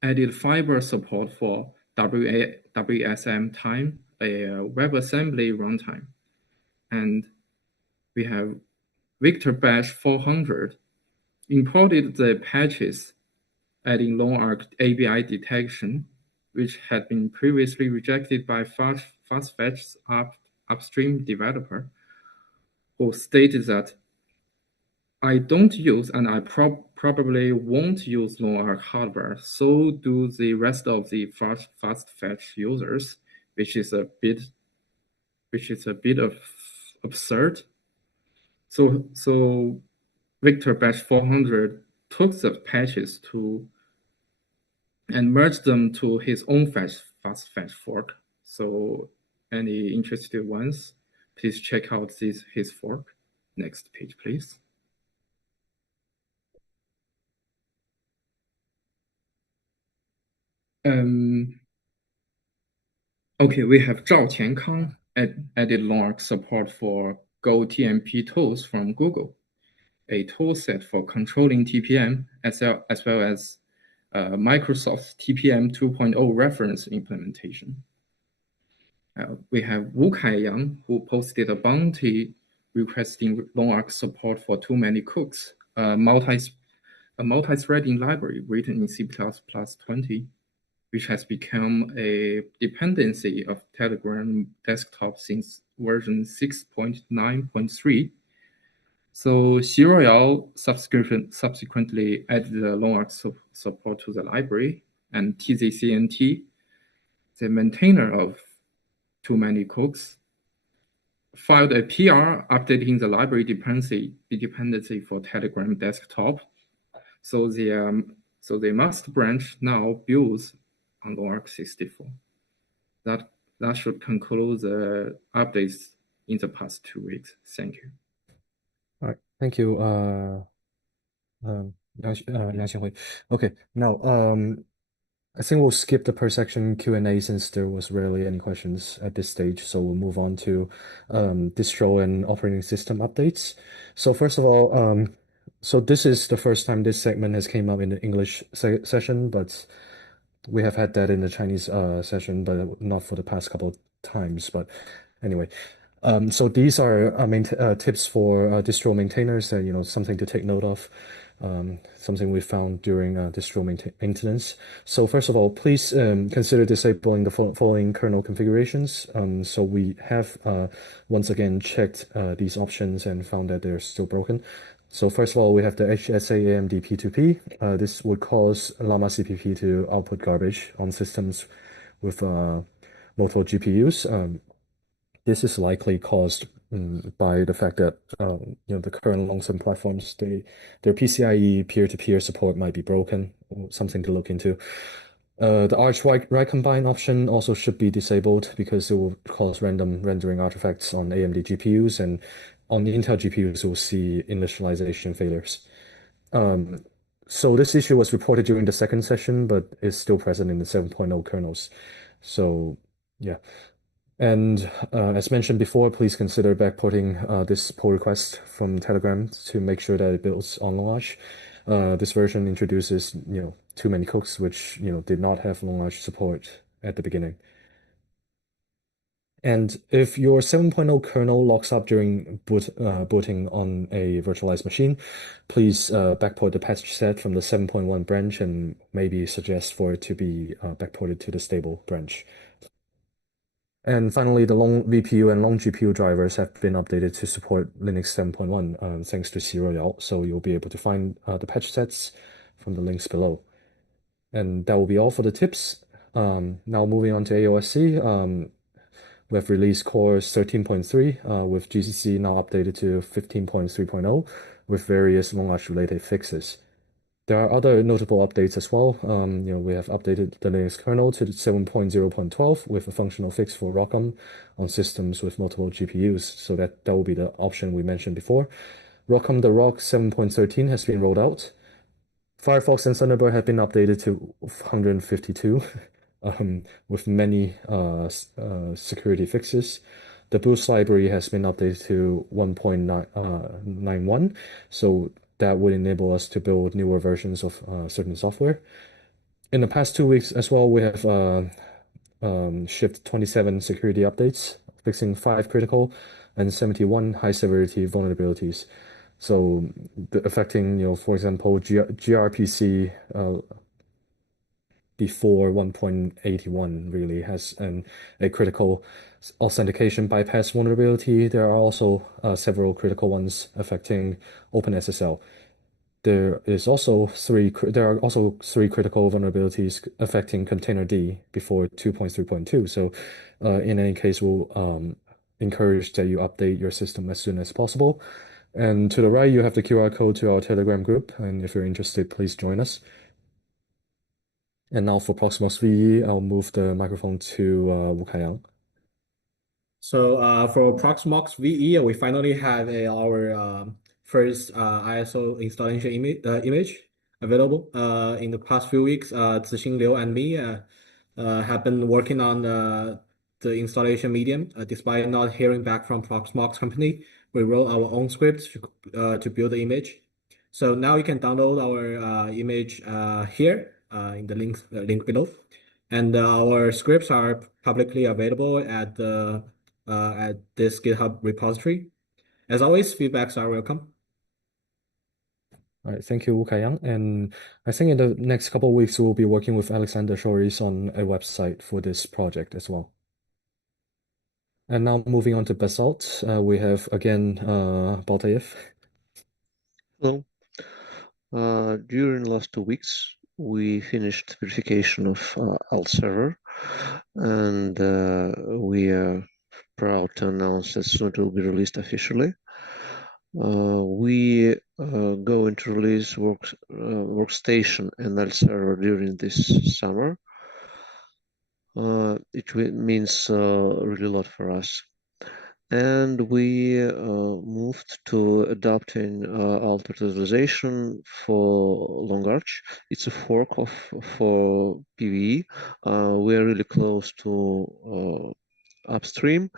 Added fiber support for WSM time, a WebAssembly runtime. And we have Victor Bash 400 imported the patches adding LoongArch ABI detection, which had been previously rejected by FastFetch's upstream developer, who stated that I don't use and I probably won't use LoongArch hardware. So do the rest of the FastFetch users, which is a bit of absurd. So Victor Batch 400 took the patches and merged them to his own FastFetch fork. So any interested ones, please check out his fork. Next page, please. Okay, we have Zhao Qiankang added LoongArch support for Go TMP tools from Google, a tool set for controlling TPM as well as Microsoft's TPM 2.0 reference implementation. We have Wu Kaiyang, who posted a bounty requesting LoongArch support for too many cooks, a multi-threading library written in C++ 20, which has become a dependency of Telegram desktop since version 6.9.3. So Xi Royale subsequently added the LoongArch support to the library, and TZCNT, the maintainer of Too Many Cooks, filed a PR updating the library dependency for Telegram desktop. So the master branch now builds on LoongArch 64. That should conclude the updates in the past 2 weeks. Thank you. All right, thank you, Yang Xianhui. Okay, now I think we'll skip the per section Q&A since there was rarely any questions at this stage. So we'll move on to distro and operating system updates. So first of all, so this is the first time this segment has came up in the English session, but we have had that in the Chinese session, but not for the past couple of times. But anyway, so these are tips for distro maintainers and something to take note of. Something we found during distro maintenance. So first of all, please consider disabling the following kernel configurations. So we have once again checked these options and found that they're still broken. So first of all, we have the HSA AMD P2P. This would cause Llama CPP to output garbage on systems with multiple GPUs. This is likely caused by the fact that the current long-term platforms, their PCIe peer-to-peer support might be broken. Something to look into. The Arch write combine option also should be disabled because it will cause random rendering artifacts on AMD GPUs, and on the Intel GPUs we'll see initialization failures. So this issue was reported during the second session, but is still present in the 7.0 kernels. So yeah. And as mentioned before, please consider backporting this pull request from Telegram to make sure that it builds on LoongArch. This version introduces too many cooks, which did not have LoongArch support at the beginning. And if your 7.0 kernel locks up during booting on a virtualized machine, please backport the patch set from the 7.1 branch and maybe suggest for it to be backported to the stable branch. And finally, the long VPU and long GPU drivers have been updated to support Linux 7.1 thanks to Xi Royale. So you'll be able to find the patch sets from the links below. And that will be all for the tips. Now moving on to AOSC. We have released cores 13.3 with GCC now updated to 15.3.0 with various LoongArch related fixes. There are other notable updates as well. We have updated the Linux kernel to 7.0.12 with a functional fix for ROCm on systems with multiple GPUs. So that will be the option we mentioned before. ROCm the ROC 7.13 has been rolled out. Firefox and Thunderbird have been updated to 152 with many security fixes. The Boost library has been updated to 1.91, so that would enable us to build newer versions of certain software. In the past 2 weeks as well, we have shipped 27 security updates, fixing 5 critical and 71 high-severity vulnerabilities. So affecting, for example, gRPC before 1.81 really has a critical authentication bypass vulnerability. There are also several critical ones affecting OpenSSL. There are also 3 critical vulnerabilities affecting Containerd before 2.3.2. So in any case, we'll encourage that you update your system as soon as possible. And to the right, you have the QR code to our Telegram group. And if you're interested, please join us. And now for Proxmox VE, I'll move the microphone to Wu Kaiyang. So for Proxmox VE, we finally have our first ISO installation image available. In the past few weeks, Zixing Liu and me have been working on the installation medium. Despite not hearing back from Proxmox company, we wrote our own scripts to build the image. So now you can download our image here in the link below. And our scripts are publicly available at this GitHub repository. As always, feedbacks are welcome. All right, thank you, Wu Kaiyang. And I think in the next couple of weeks, we'll be working with Alexander Shoris on a website for this project as well. And now moving on to Basalt, we have again Baltayev. Hello. During the last 2 weeks, we finished verification of alt server, and we are proud to announce that soon it will be released officially. We going to release workstation and alt server during this summer. It means really a lot for us. And we moved to adopting alt virtualization for LoongArch. It's a fork for PVE. We are really close to upstream,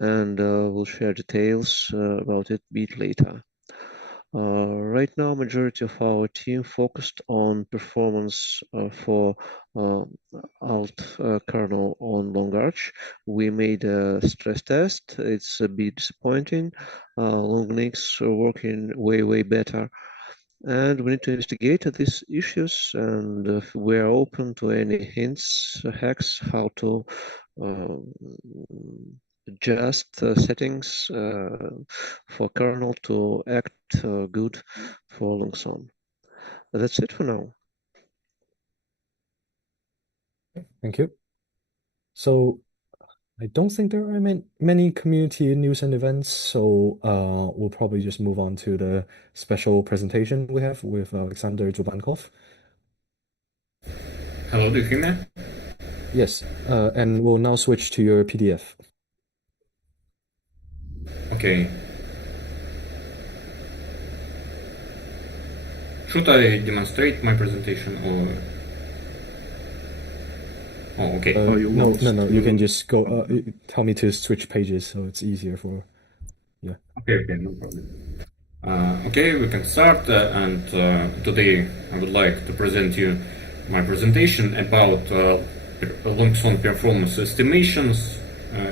and we'll share details about it a bit later. Right now, majority of our team focused on performance for alt kernel on LoongArch. We made a stress test. It's a bit disappointing. LongNix are working way better. And we need to investigate these issues, and we are open to any hints, hacks, how to adjust settings for kernel to act good for LongSon. That's it for now. Thank you. So I don't think there are many community news and events, so we'll probably just move on to the special presentation we have with Alexander Zubankov. Hello, do you hear me? Yes, and we'll now switch to your PDF. Okay. Should I demonstrate my presentation or? Oh, okay. No, you can just go. Tell me to switch pages, so it's easier for. Yeah. Okay, no problem. Okay, we can start. And today I would like to present you my presentation about LongSon performance estimations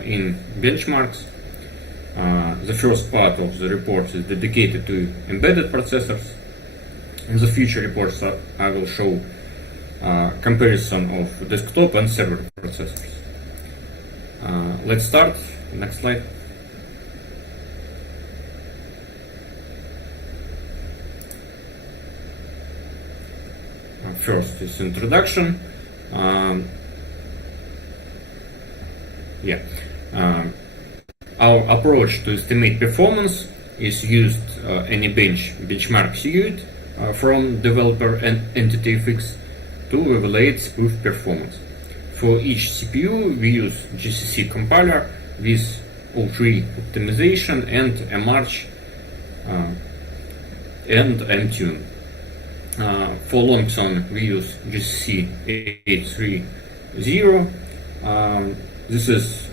in benchmarks. The first part of the report is dedicated to embedded processors. In the future reports, I will show comparison of desktop and server processors. Let's start. Next slide. First is introduction. Our approach to estimate performance is used any benchmark suite from developer and entity fix to evaluate smooth performance. For each CPU, we use GCC compiler with O3 optimization and MArch and MTune. For LoongZone, we use GCC 830. This is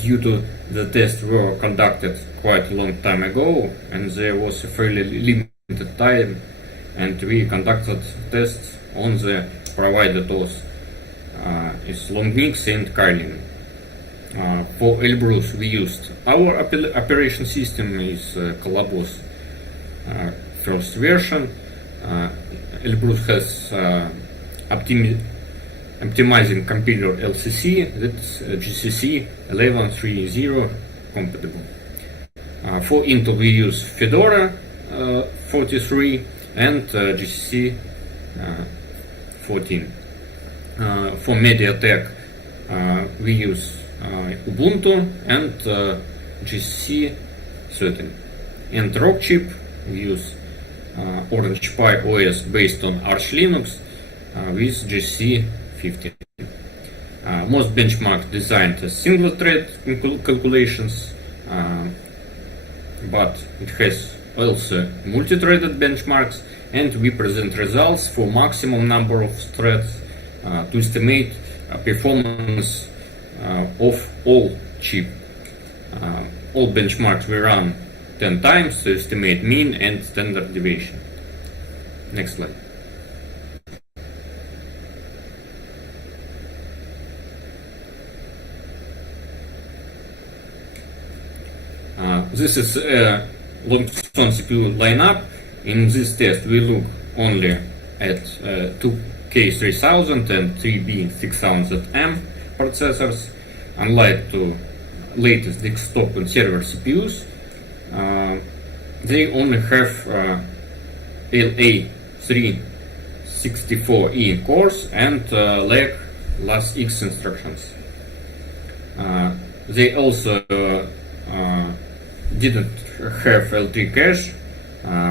due to the tests were conducted quite a long time ago, and there was a fairly limited time, and we conducted tests on the provided tools. It's LongMix and Kylin. For Elbrus, we used our operation system is Colobos first version. Elbrus has optimizing compiler LCC, that's GCC 11.3.0 compatible. For Intel, we use Fedora 43 and GCC 14. For MediaTek, we use Ubuntu and GCC 13. And Rockchip, we use Orange Pi OS based on Arch Linux with GCC 15. Most benchmarks designed as single thread calculations, but it has also multi-threaded benchmarks, and we present results for maximum number of threads to estimate performance of all chip. All benchmarks we run 10 times to estimate mean and standard deviation. Next slide. This is a LoongZone CPU lineup. In this test, we look only at 2K3000 and 3B6000M processors. Unlike to latest desktop and server CPUs, they only have LA364E cores and lack LAS-X instructions. They also didn't have L3 cache,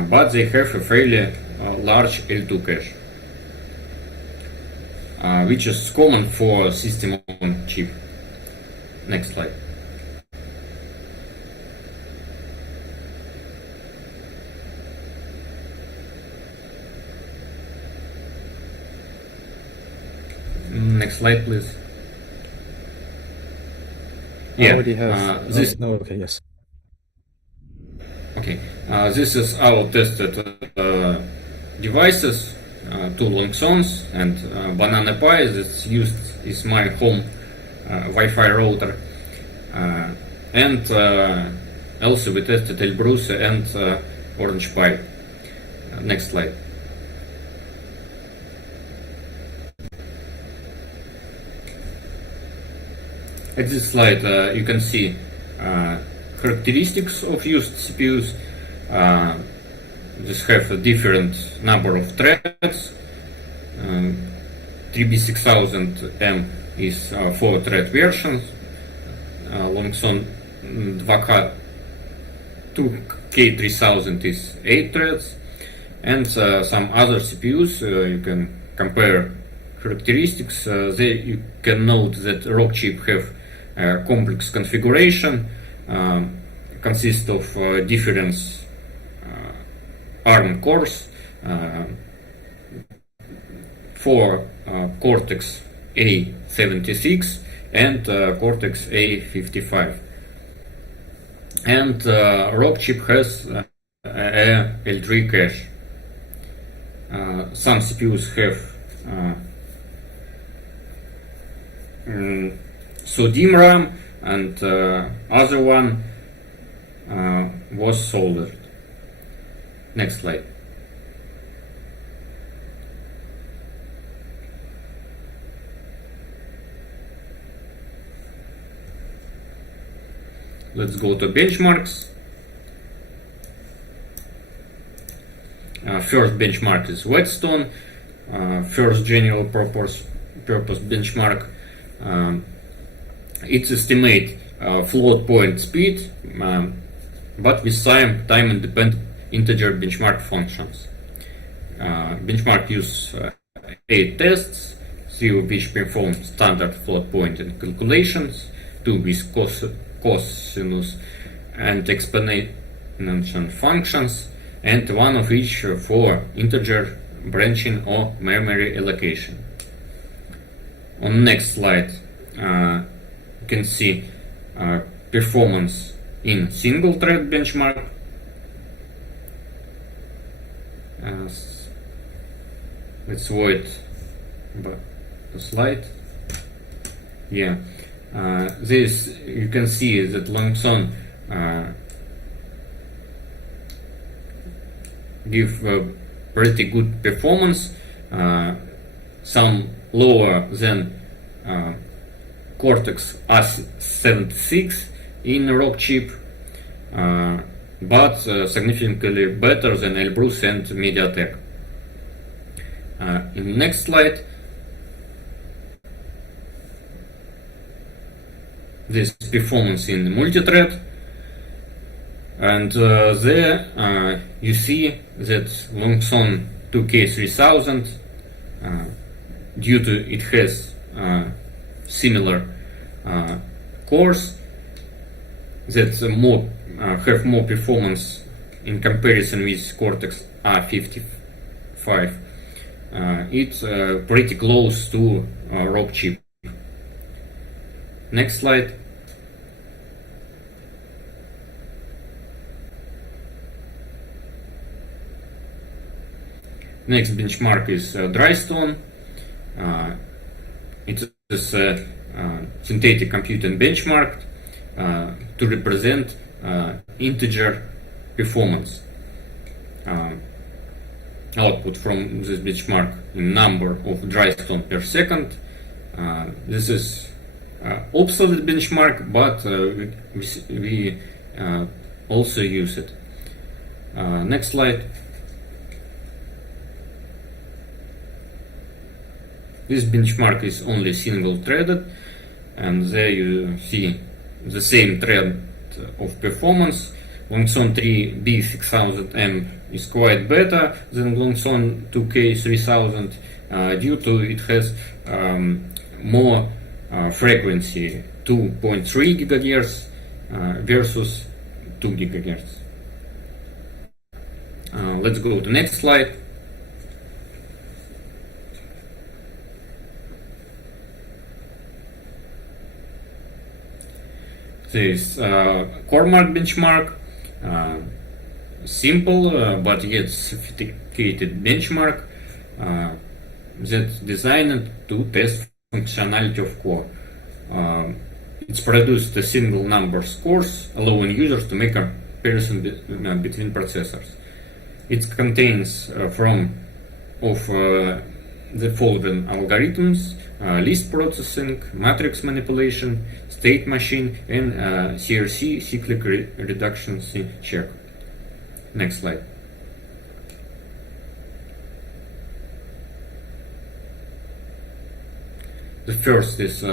but they have a fairly large L2 cache, which is common for system on chip. Next slide. Next slide, please. I already have this. No, okay, yes. Okay, this is our tested devices, two LoongZones and Banana Pi that's used is my home Wi-Fi router, and also we tested Elbrus and Orange Pi. Next slide. At this slide, you can see characteristics of used CPUs. Just have a different number of threads. 3B6000M is 4-thread version. LoongZone 2K3000 is 8 threads, and some other CPUs you can compare characteristics. You can note that Rockchip have complex configuration, consists of different ARM cores, 4 Cortex A76 and Cortex A55. And Rockchip has a L3 cache. Some CPUs have SODIMM RAM, and other one was soldered. Next slide. Let's go to benchmarks. First benchmark is Whetstone, first general purpose benchmark. It estimates float point speed, but with time independent integer benchmark functions. benchmark use 8 tests, 3 of which perform standard float point calculations, 2 with cosinus and exponential functions, and 1 of each for integer branching or memory allocation. On next slide, you can see performance in single thread benchmark. Let's avoid the slide. Yeah, this you can see that Longson give pretty good performance, some lower than Cortex A76 in ROC chip, but significantly better than Elbrus and MediaTek. In the next slide, this performance in multi-thread, and there you see that Longson 2K3000, due to it has similar cores that have more performance in comparison with Cortex A55. It's pretty close to ROC chip. Next slide. Next benchmark is Drystone. It is a synthetic computing benchmark to represent integer performance. Output from this benchmark in number of Drystone per second. This is obsolete benchmark, but we also use it. Next slide. This benchmark is only single threaded, and there you see the same trend of performance. Longson 3 B6000M is quite better than Longson 2K3000 due to it has more frequency, 2.3 GHz versus 2 GHz. Let's go to the next slide. This Cormark benchmark, simple but yet sophisticated benchmark that's designed to test functionality of core. It's produced a single number scores, allowing users to make a comparison between processors. It contains the following algorithms: list processing, matrix manipulation, state machine, and CRC cyclic reduction check. Next slide. The first is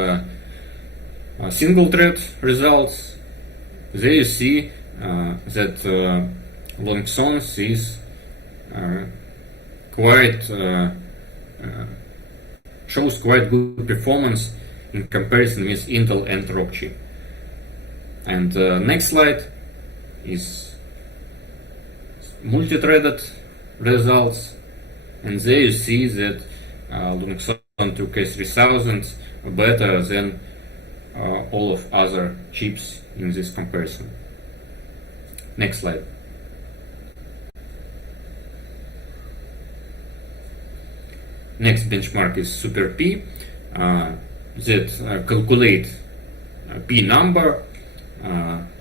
single thread results. There you see that Longson is shows quite good performance in comparison with Intel and ROC chip. And next slide is multi-threaded results, and there you see that Longson 2K3000 are better than all of other chips in this comparison. Next slide. Next benchmark is Super P that calculate P number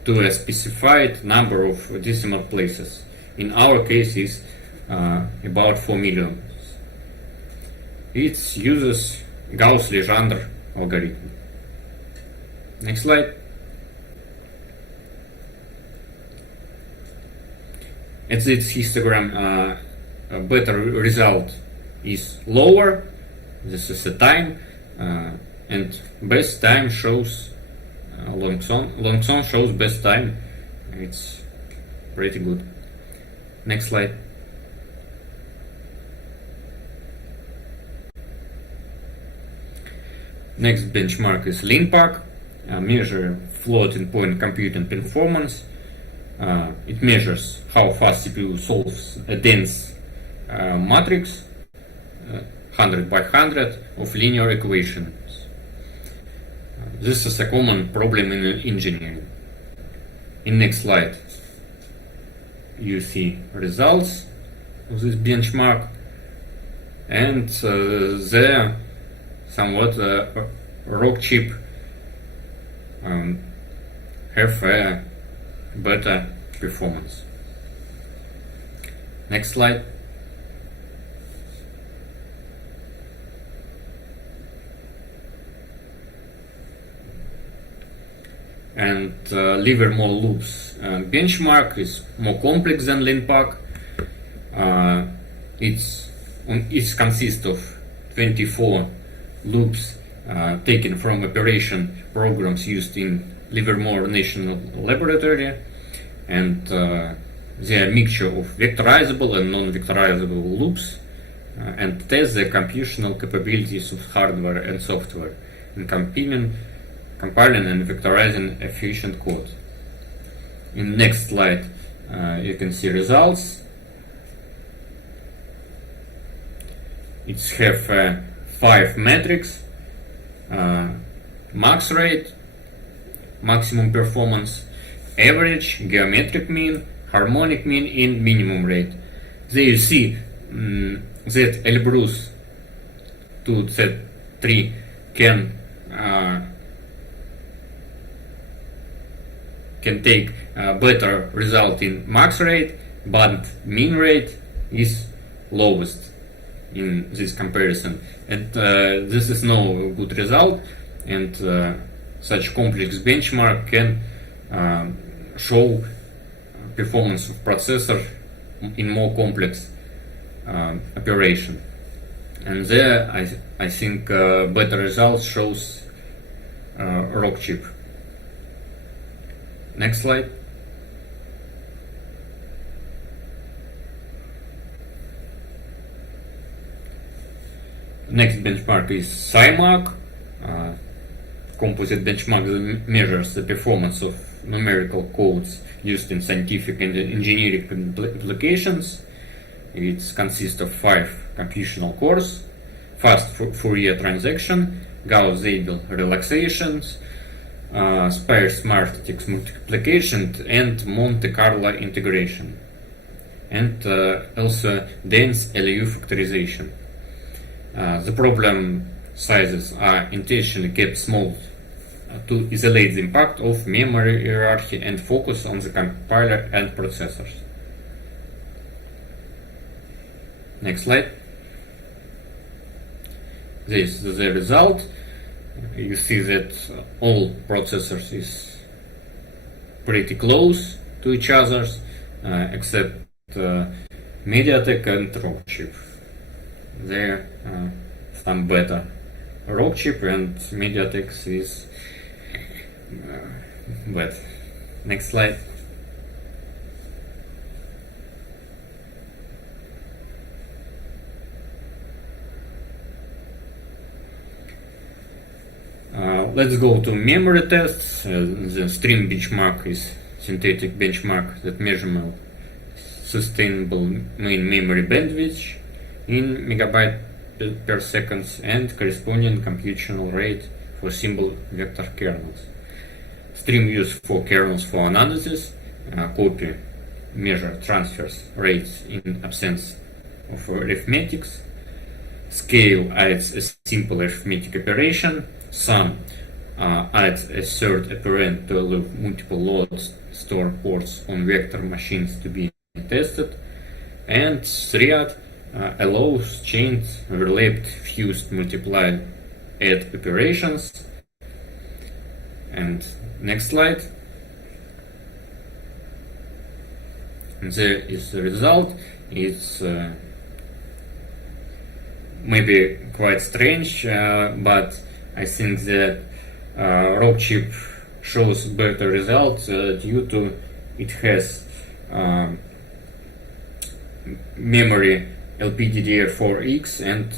to a specified number of decimal places. In our case is about 4 million. It uses Gauss-Legendre algorithm. Next slide. At this histogram, a better result is lower. This is the time, and best time shows Longson shows best time. It's pretty good. Next slide. Next benchmark is LeanPack, measure floating point computing performance. It measures how fast CPU solves a dense matrix, 100 by 100 of linear equations. This is a common problem in engineering. In next slide, you see results of this benchmark, and there somewhat Rockchip have a better performance. Next slide. And Livermore loops benchmark is more complex than LeanPack. It consists of 24 loops taken from operation programs used in Livermore National Laboratory, and they are a mixture of vectorizable and non-vectorizable loops, and test the computational capabilities of hardware and software in compiling and vectorizing efficient code. In next slide, you can see results. It have 5 metrics: max rate, maximum performance, average, geometric mean, harmonic mean, and minimum rate. There you see that Elbrus 2Z3 can take a better result in max rate, but mean rate is lowest in this comparison, and this is no good result, and such complex benchmark can show performance of processor in more complex operation, and there I think better results shows Rockchip. Next slide. Next benchmark is SciMark, composite benchmark that measures the performance of numerical codes used in scientific and engineering applications. It consists of 5 computational cores: fast Fourier transaction, Gauss-Seidel relaxations, sparse matrix multiplication, and Monte Carlo integration, and also dense LU factorization. The problem sizes are intentionally kept small to isolate the impact of memory hierarchy and focus on the compiler and processors. Next slide. This is the result. You see that all processors is pretty close to each other, except MediaTek and Rockchip. There some better Rockchip, and MediaTek is better. Next slide. Let's go to memory tests. The stream benchmark is synthetic benchmark that measures sustainable main memory bandwidth in megabyte per second and corresponding computational rate for simple vector kernels. Stream used for kernels for analysis. Copy measure transfers rates in absence of arithmetics. Scale adds a simple arithmetic operation. Sum adds a third operand to allow multiple load store ports on vector machines to be tested. And Triad allows chains overlapped, fused, multiplied, add operations. And next slide. And there is the result. It's maybe quite strange, but I think that Rockchip shows better results due to it has memory LPDDR4X and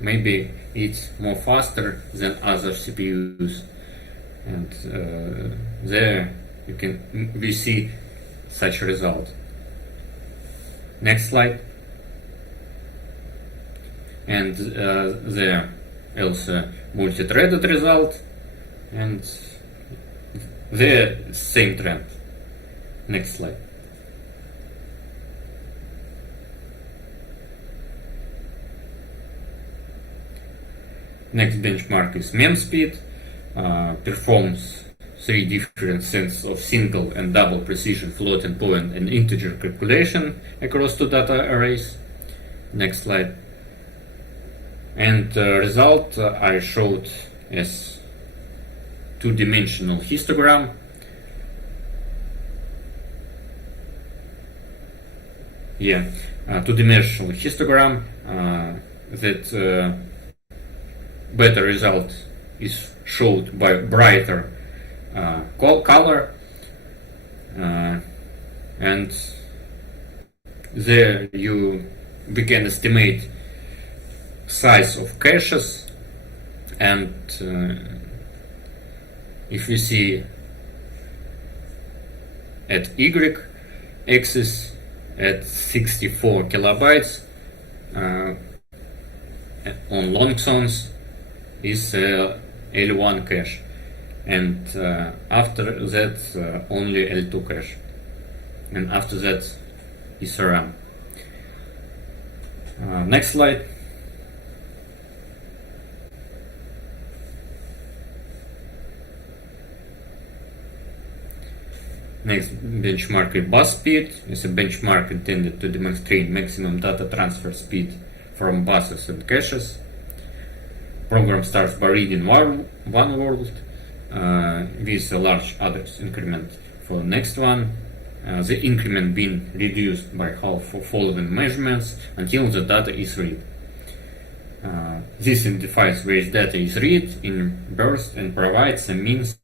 maybe it's more faster than other CPUs, and there we see such a result. Next slide. And there also multi-threaded result, and the same trend. Next slide. Next benchmark is memspeed, performs 3 different sets of single and double precision floating point and integer calculation across 2 data arrays. Next slide. And the result I showed as 2-dimensional histogram. Yeah, 2-dimensional histogram that better result is showed by brighter color, and there we can estimate size of caches, and if we see at Y axis at 64 kilobytes on long zones is L1 cache, and after that only L2 cache, and after that is RAM. Next slide. Next benchmark is bus speed. It's a benchmark intended to demonstrate maximum data transfer speed from buses and caches. Program starts by reading one world with a large address increment for the next one. The increment being reduced by half for following measurements until the data is read. This identifies which data is read in burst and provides a means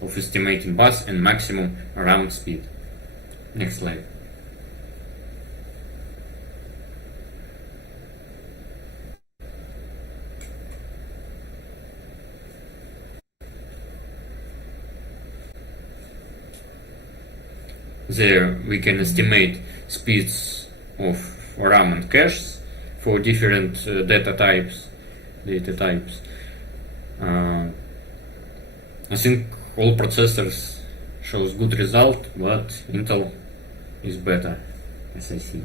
of estimating bus and maximum RAM speed. Next slide. There we can estimate speeds of RAM and caches for different data types. I think all processors shows good result, but Intel is better, as I see.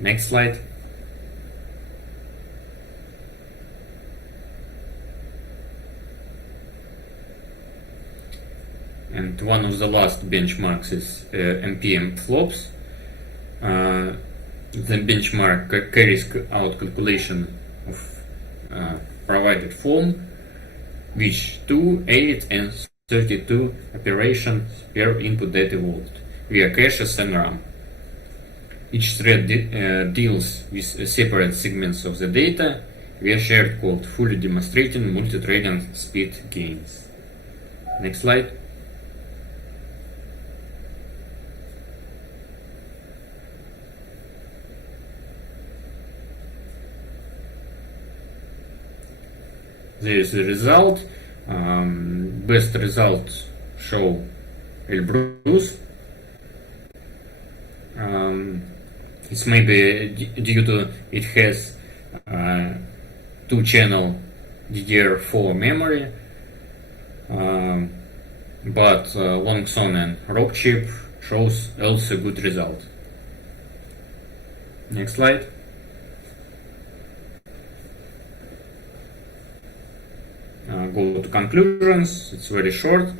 Next slide. And one of the last benchmarks is NPM flops. The benchmark carries out calculation of provided form, which 2, 8, and 32 operations per input data vault via caches and RAM. Each thread deals with separate segments of the data via shared code, fully demonstrating multi-threading speed gains. Next slide. There is the result. Best results show Elbrus. It's maybe due to it has 2-channel DDR4 memory, but Longson and Rockchip shows also good result. Next slide. Go to conclusions. It's very short.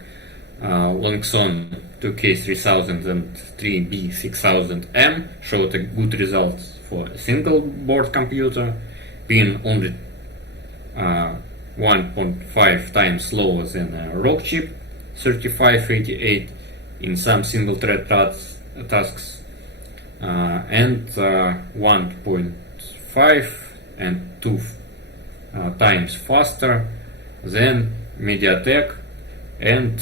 Longson 2K3000 and 3B6000M showed a good result for a single board computer, being only 1.5 times slower than a Rockchip 3588 in some single thread tasks, and 1.5 and 2 times faster than MediaTek, and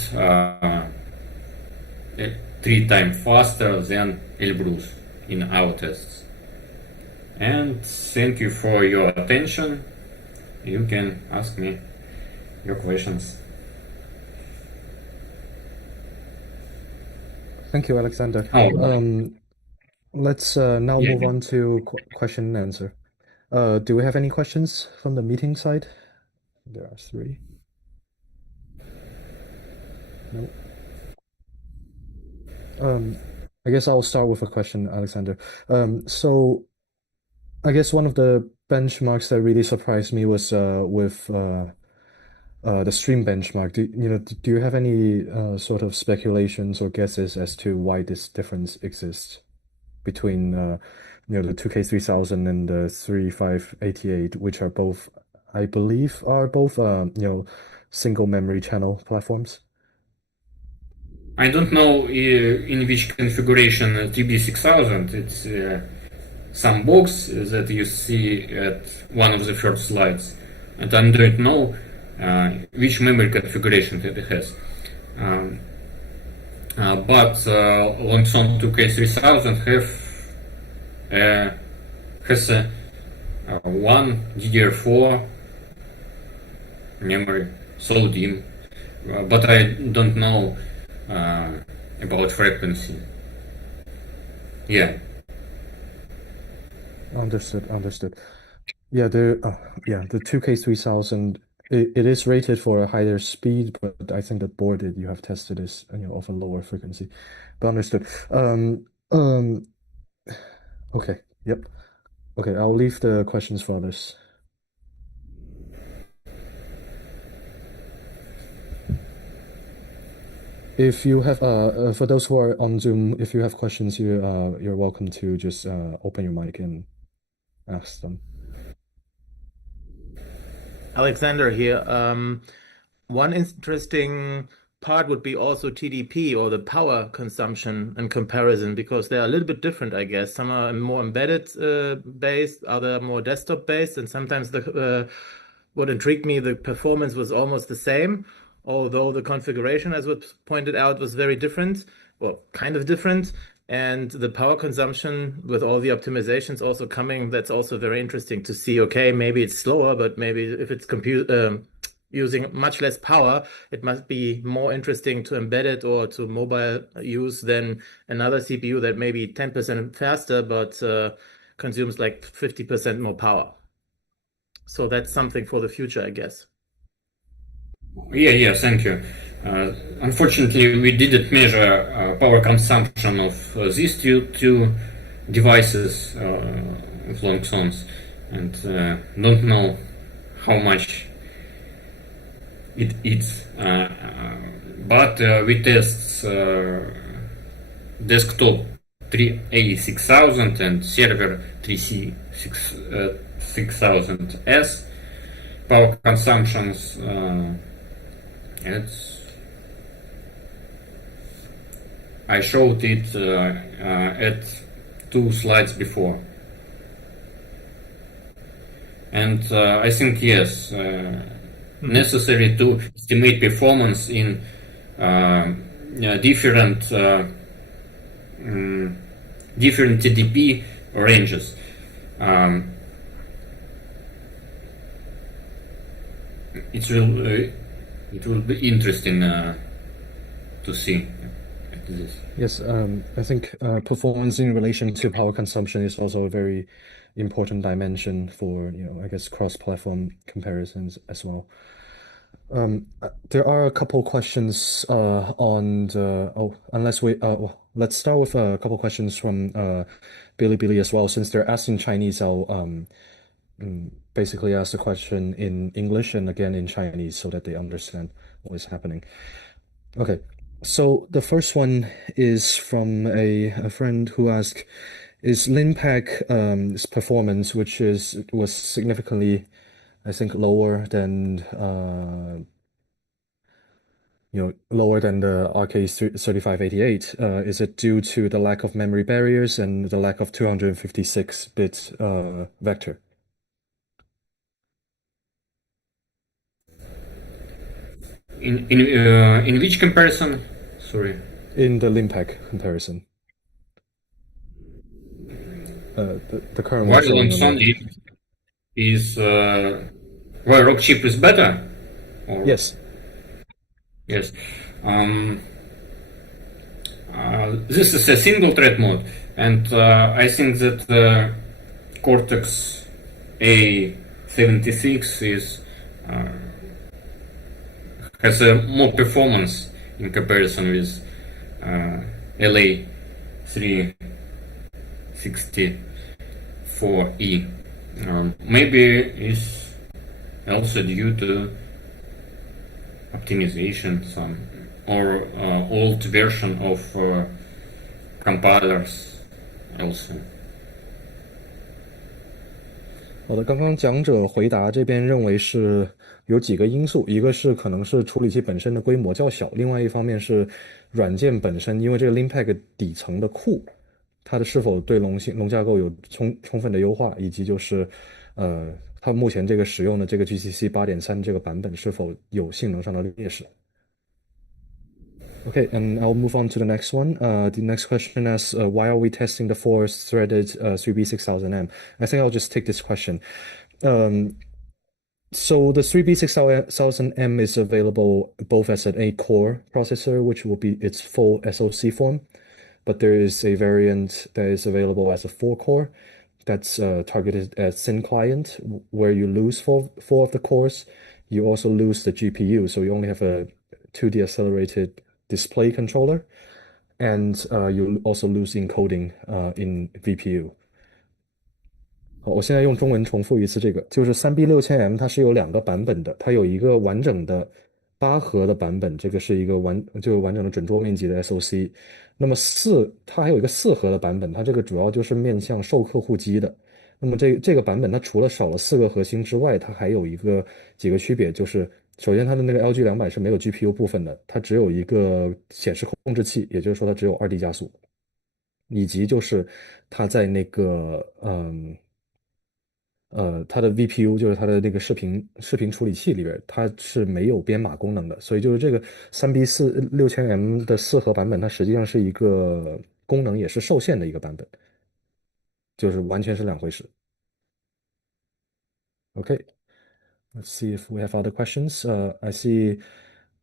3 times faster than Elbrus in our tests. And thank you for your attention. You can ask me your questions. Thank you, Alexander. Let's now move on to question and answer. Do we have any questions from the meeting side? There are 3. No. I guess I'll start with a question, Alexander. So I guess one of the benchmarks that really surprised me was with the stream benchmark. Do you have any sort of speculations or guesses as to why this difference exists between the 2K3000 and the 3588, which are both, I believe, single memory channel platforms? I don't know in which configuration TB6000. It's some box that you see at one of the first slides, and I don't know which memory configuration it has. But Longson 2K3000 has a one DDR4 memory, so dim, but I don't know about frequency. Yeah. Understood. Yeah, the 2K3000, it is rated for a higher speed, but I think the board that you have tested is of a lower frequency. But understood. Okay. Yep. Okay, I'll leave the questions for others. If you have, for those who are on Zoom, if you have questions, you're welcome to just open your mic and ask them. Alexander here. One interesting part would be also TDP, or the power consumption in comparison, because they're a little bit different, I guess. Some are more embedded based, other more desktop based, and sometimes what intrigued me, the performance was almost the same, although the configuration, as was pointed out, was very different, or kind of different. And the power consumption with all the optimizations also coming, that's also very interesting to see. Okay, maybe it's slower, but maybe if it's using much less power, it must be more interesting to embed it or to mobile use than another CPU that may be 10% faster, but consumes like 50% more power. So that's something for the future, I guess. Yeah, thank you. Unfortunately, we didn't measure power consumption of these two devices of Longsons, and don't know how much it is. But we test desktop 3A6000 and server 3C6000S power consumptions. I showed it at 2 slides before, and I think yes, necessary to estimate performance in different TDP ranges. It will be interesting to see this. Yes, I think performance in relation to power consumption is also a very important dimension for I guess cross-platform comparisons as well. There are a couple questions on the let's start with a couple questions from Bilibili as well. Since they're asked in Chinese, I'll basically ask the question in English and again in Chinese so that they understand what is happening. Okay, so the first one is from a friend who asked, is LinPack's performance, which was significantly, I think, lower than lower than the RK3588, is it due to the lack of memory barriers and the lack of 256-bit vector? In which comparison? Sorry. In the LinPack comparison. The current one While showing on on Sunday is where rock chip is better? Or? Yes. Yes. This is a single thread mode, and I think that Cortex A76 is has more performance in comparison with LA364E. Maybe it's also due to optimization, some or old version of compilers also. 好的，刚刚讲者回答这边认为是有几个因素，一个是可能是处理器本身的规模较小，另外一方面是软件本身，因为这个 LinPack 底层的库，它的是否对龙架构有充分的优化，以及就是它目前这个使用的这个 GCC 8.3这个版本是否有性能上的劣势。Okay, and I'll move on to the next one. The next question is, why are we testing the 4-threaded 3B6000M? I think I'll just take this question. So the 3B6000M is available both as an 8-core processor, which will be its full SoC form, but there is a variant that is available as a 4-core that's targeted at thin client, where you lose four of the cores. You also lose the GPU, so you only have a 2D accelerated display controller, and you also lose encoding in VPU. 好，我现在用中文重复一次这个，就是 3B6000M 它是有2个版本的，它有一个完整的8核的版本，这个是一个完整的准桌面级的 SoC。那么它还有一个4核的版本，它这个主要就是面向授客户机的。那么这个版本它除了少了4个核心之外，它还有几个区别，就是首先它的那个 LG200是没有 GPU 部分的，它只有一个显示控制器，也就是说它只有2D 加速，以及就是它在那个它的 VPU 就是它的那个视频处理器里边，它是没有编码功能的，所以就是这个 3B6000M 的4核版本，它实际上是一个功能也是受限的一个版本，就是完全是两回事。Okay, let's see if we have other questions. I see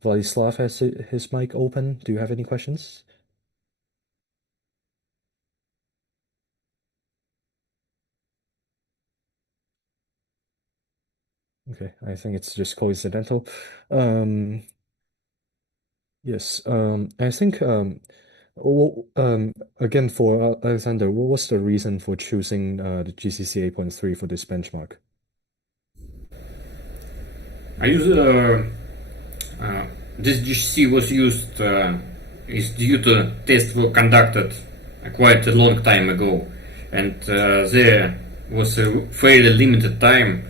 Vladislav has his mic open. Do you have any questions? Okay, I think it's just coincidental. Yes, I think again for Alexander, what was the reason for choosing the GCC 8.3 for this benchmark? I use this GCC was used is due to tests were conducted quite a long time ago, and there was a fairly limited time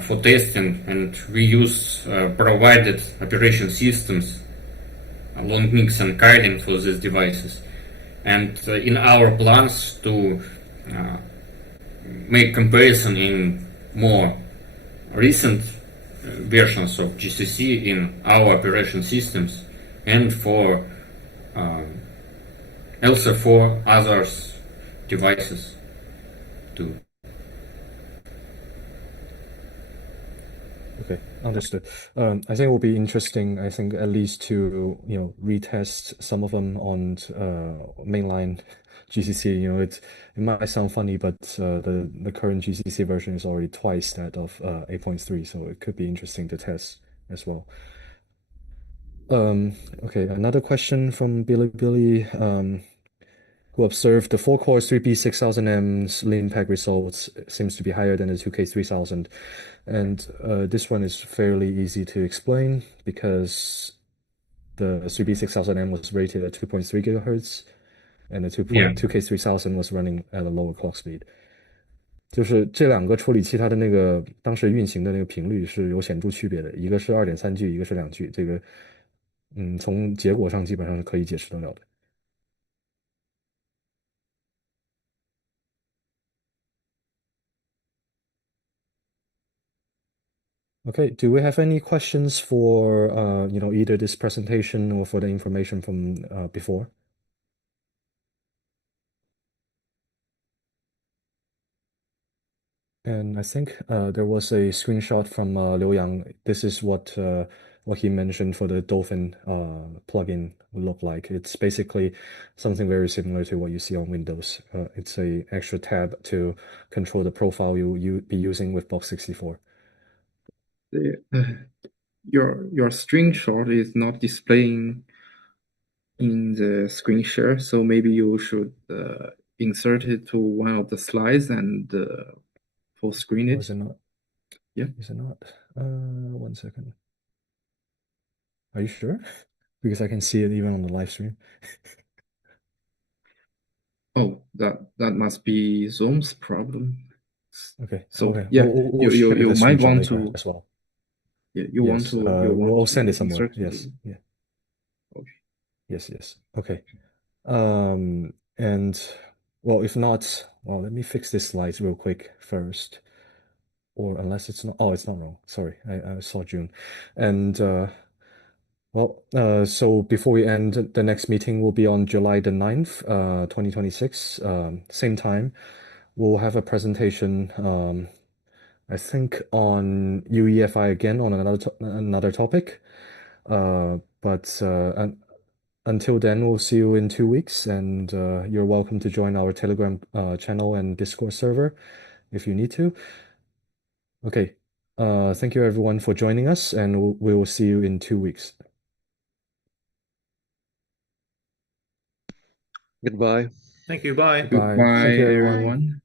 for testing, and we use provided operation systems, long mix and Kylin for these devices. And in our plans to make comparison in more recent versions of GCC in our operation systems, and for also for others devices too. Okay, understood. I think it will be interesting, I think, at least to retest some of them on mainline GCC. It might sound funny, but the current GCC version is already twice that of 8.3, so it could be interesting to test as well. Okay, another question from Billy, who observed the 4-core 3B6000M's LinPack results seems to be higher than the 2K3000. And this one is fairly easy to explain because the 3B6000M was rated at 2.3 gigahertz, and the 2K3000 was running at a lower clock speed. 就是这2个处理器它的那个当时运行的那个频率是有显著区别的，一个是2.3G，一个是2G，这个从结果上基本上是可以解释得了的。Okay, do we have any questions for either this presentation or for the information from before? And I think there was a screenshot from Liu Yang. This is what he mentioned for the Dolphin plugin would look like. It's basically something very similar to what you see on Windows. It's a extra tab to control the profile you be using with Box64. Your screenshot is not displaying in the screen share, so maybe you should insert it to one of the slides and full screen it. Is it not? Yeah. Is it not? 1 second. Are you sure? Because I can see it even on the live stream. Oh, that must be Zoom's problem. Okay. So okay. yeah, we'll share you the might screenshot want later to as well. Yeah, you want Yes, to you want we'll to send it somewhere. insert Yes. it. Yeah. Okay. Yes. Okay. And well, if not, well, let me fix this slide real quick first. Or unless it's not, oh, it's not wrong. Sorry, I saw June. And well, so before we end, the next meeting will be on July the 9th, 2026, same time. We'll have a presentation, I think on UEFI again on another topic. But until then, we'll see you in 2 weeks, and you're welcome to join our Telegram channel and Discord server if you need to. Okay, thank you everyone for joining us, and we will see you in 2 weeks. Goodbye. Thank you. Bye. Bye. Goodbye, Thank you, everyone. everyone.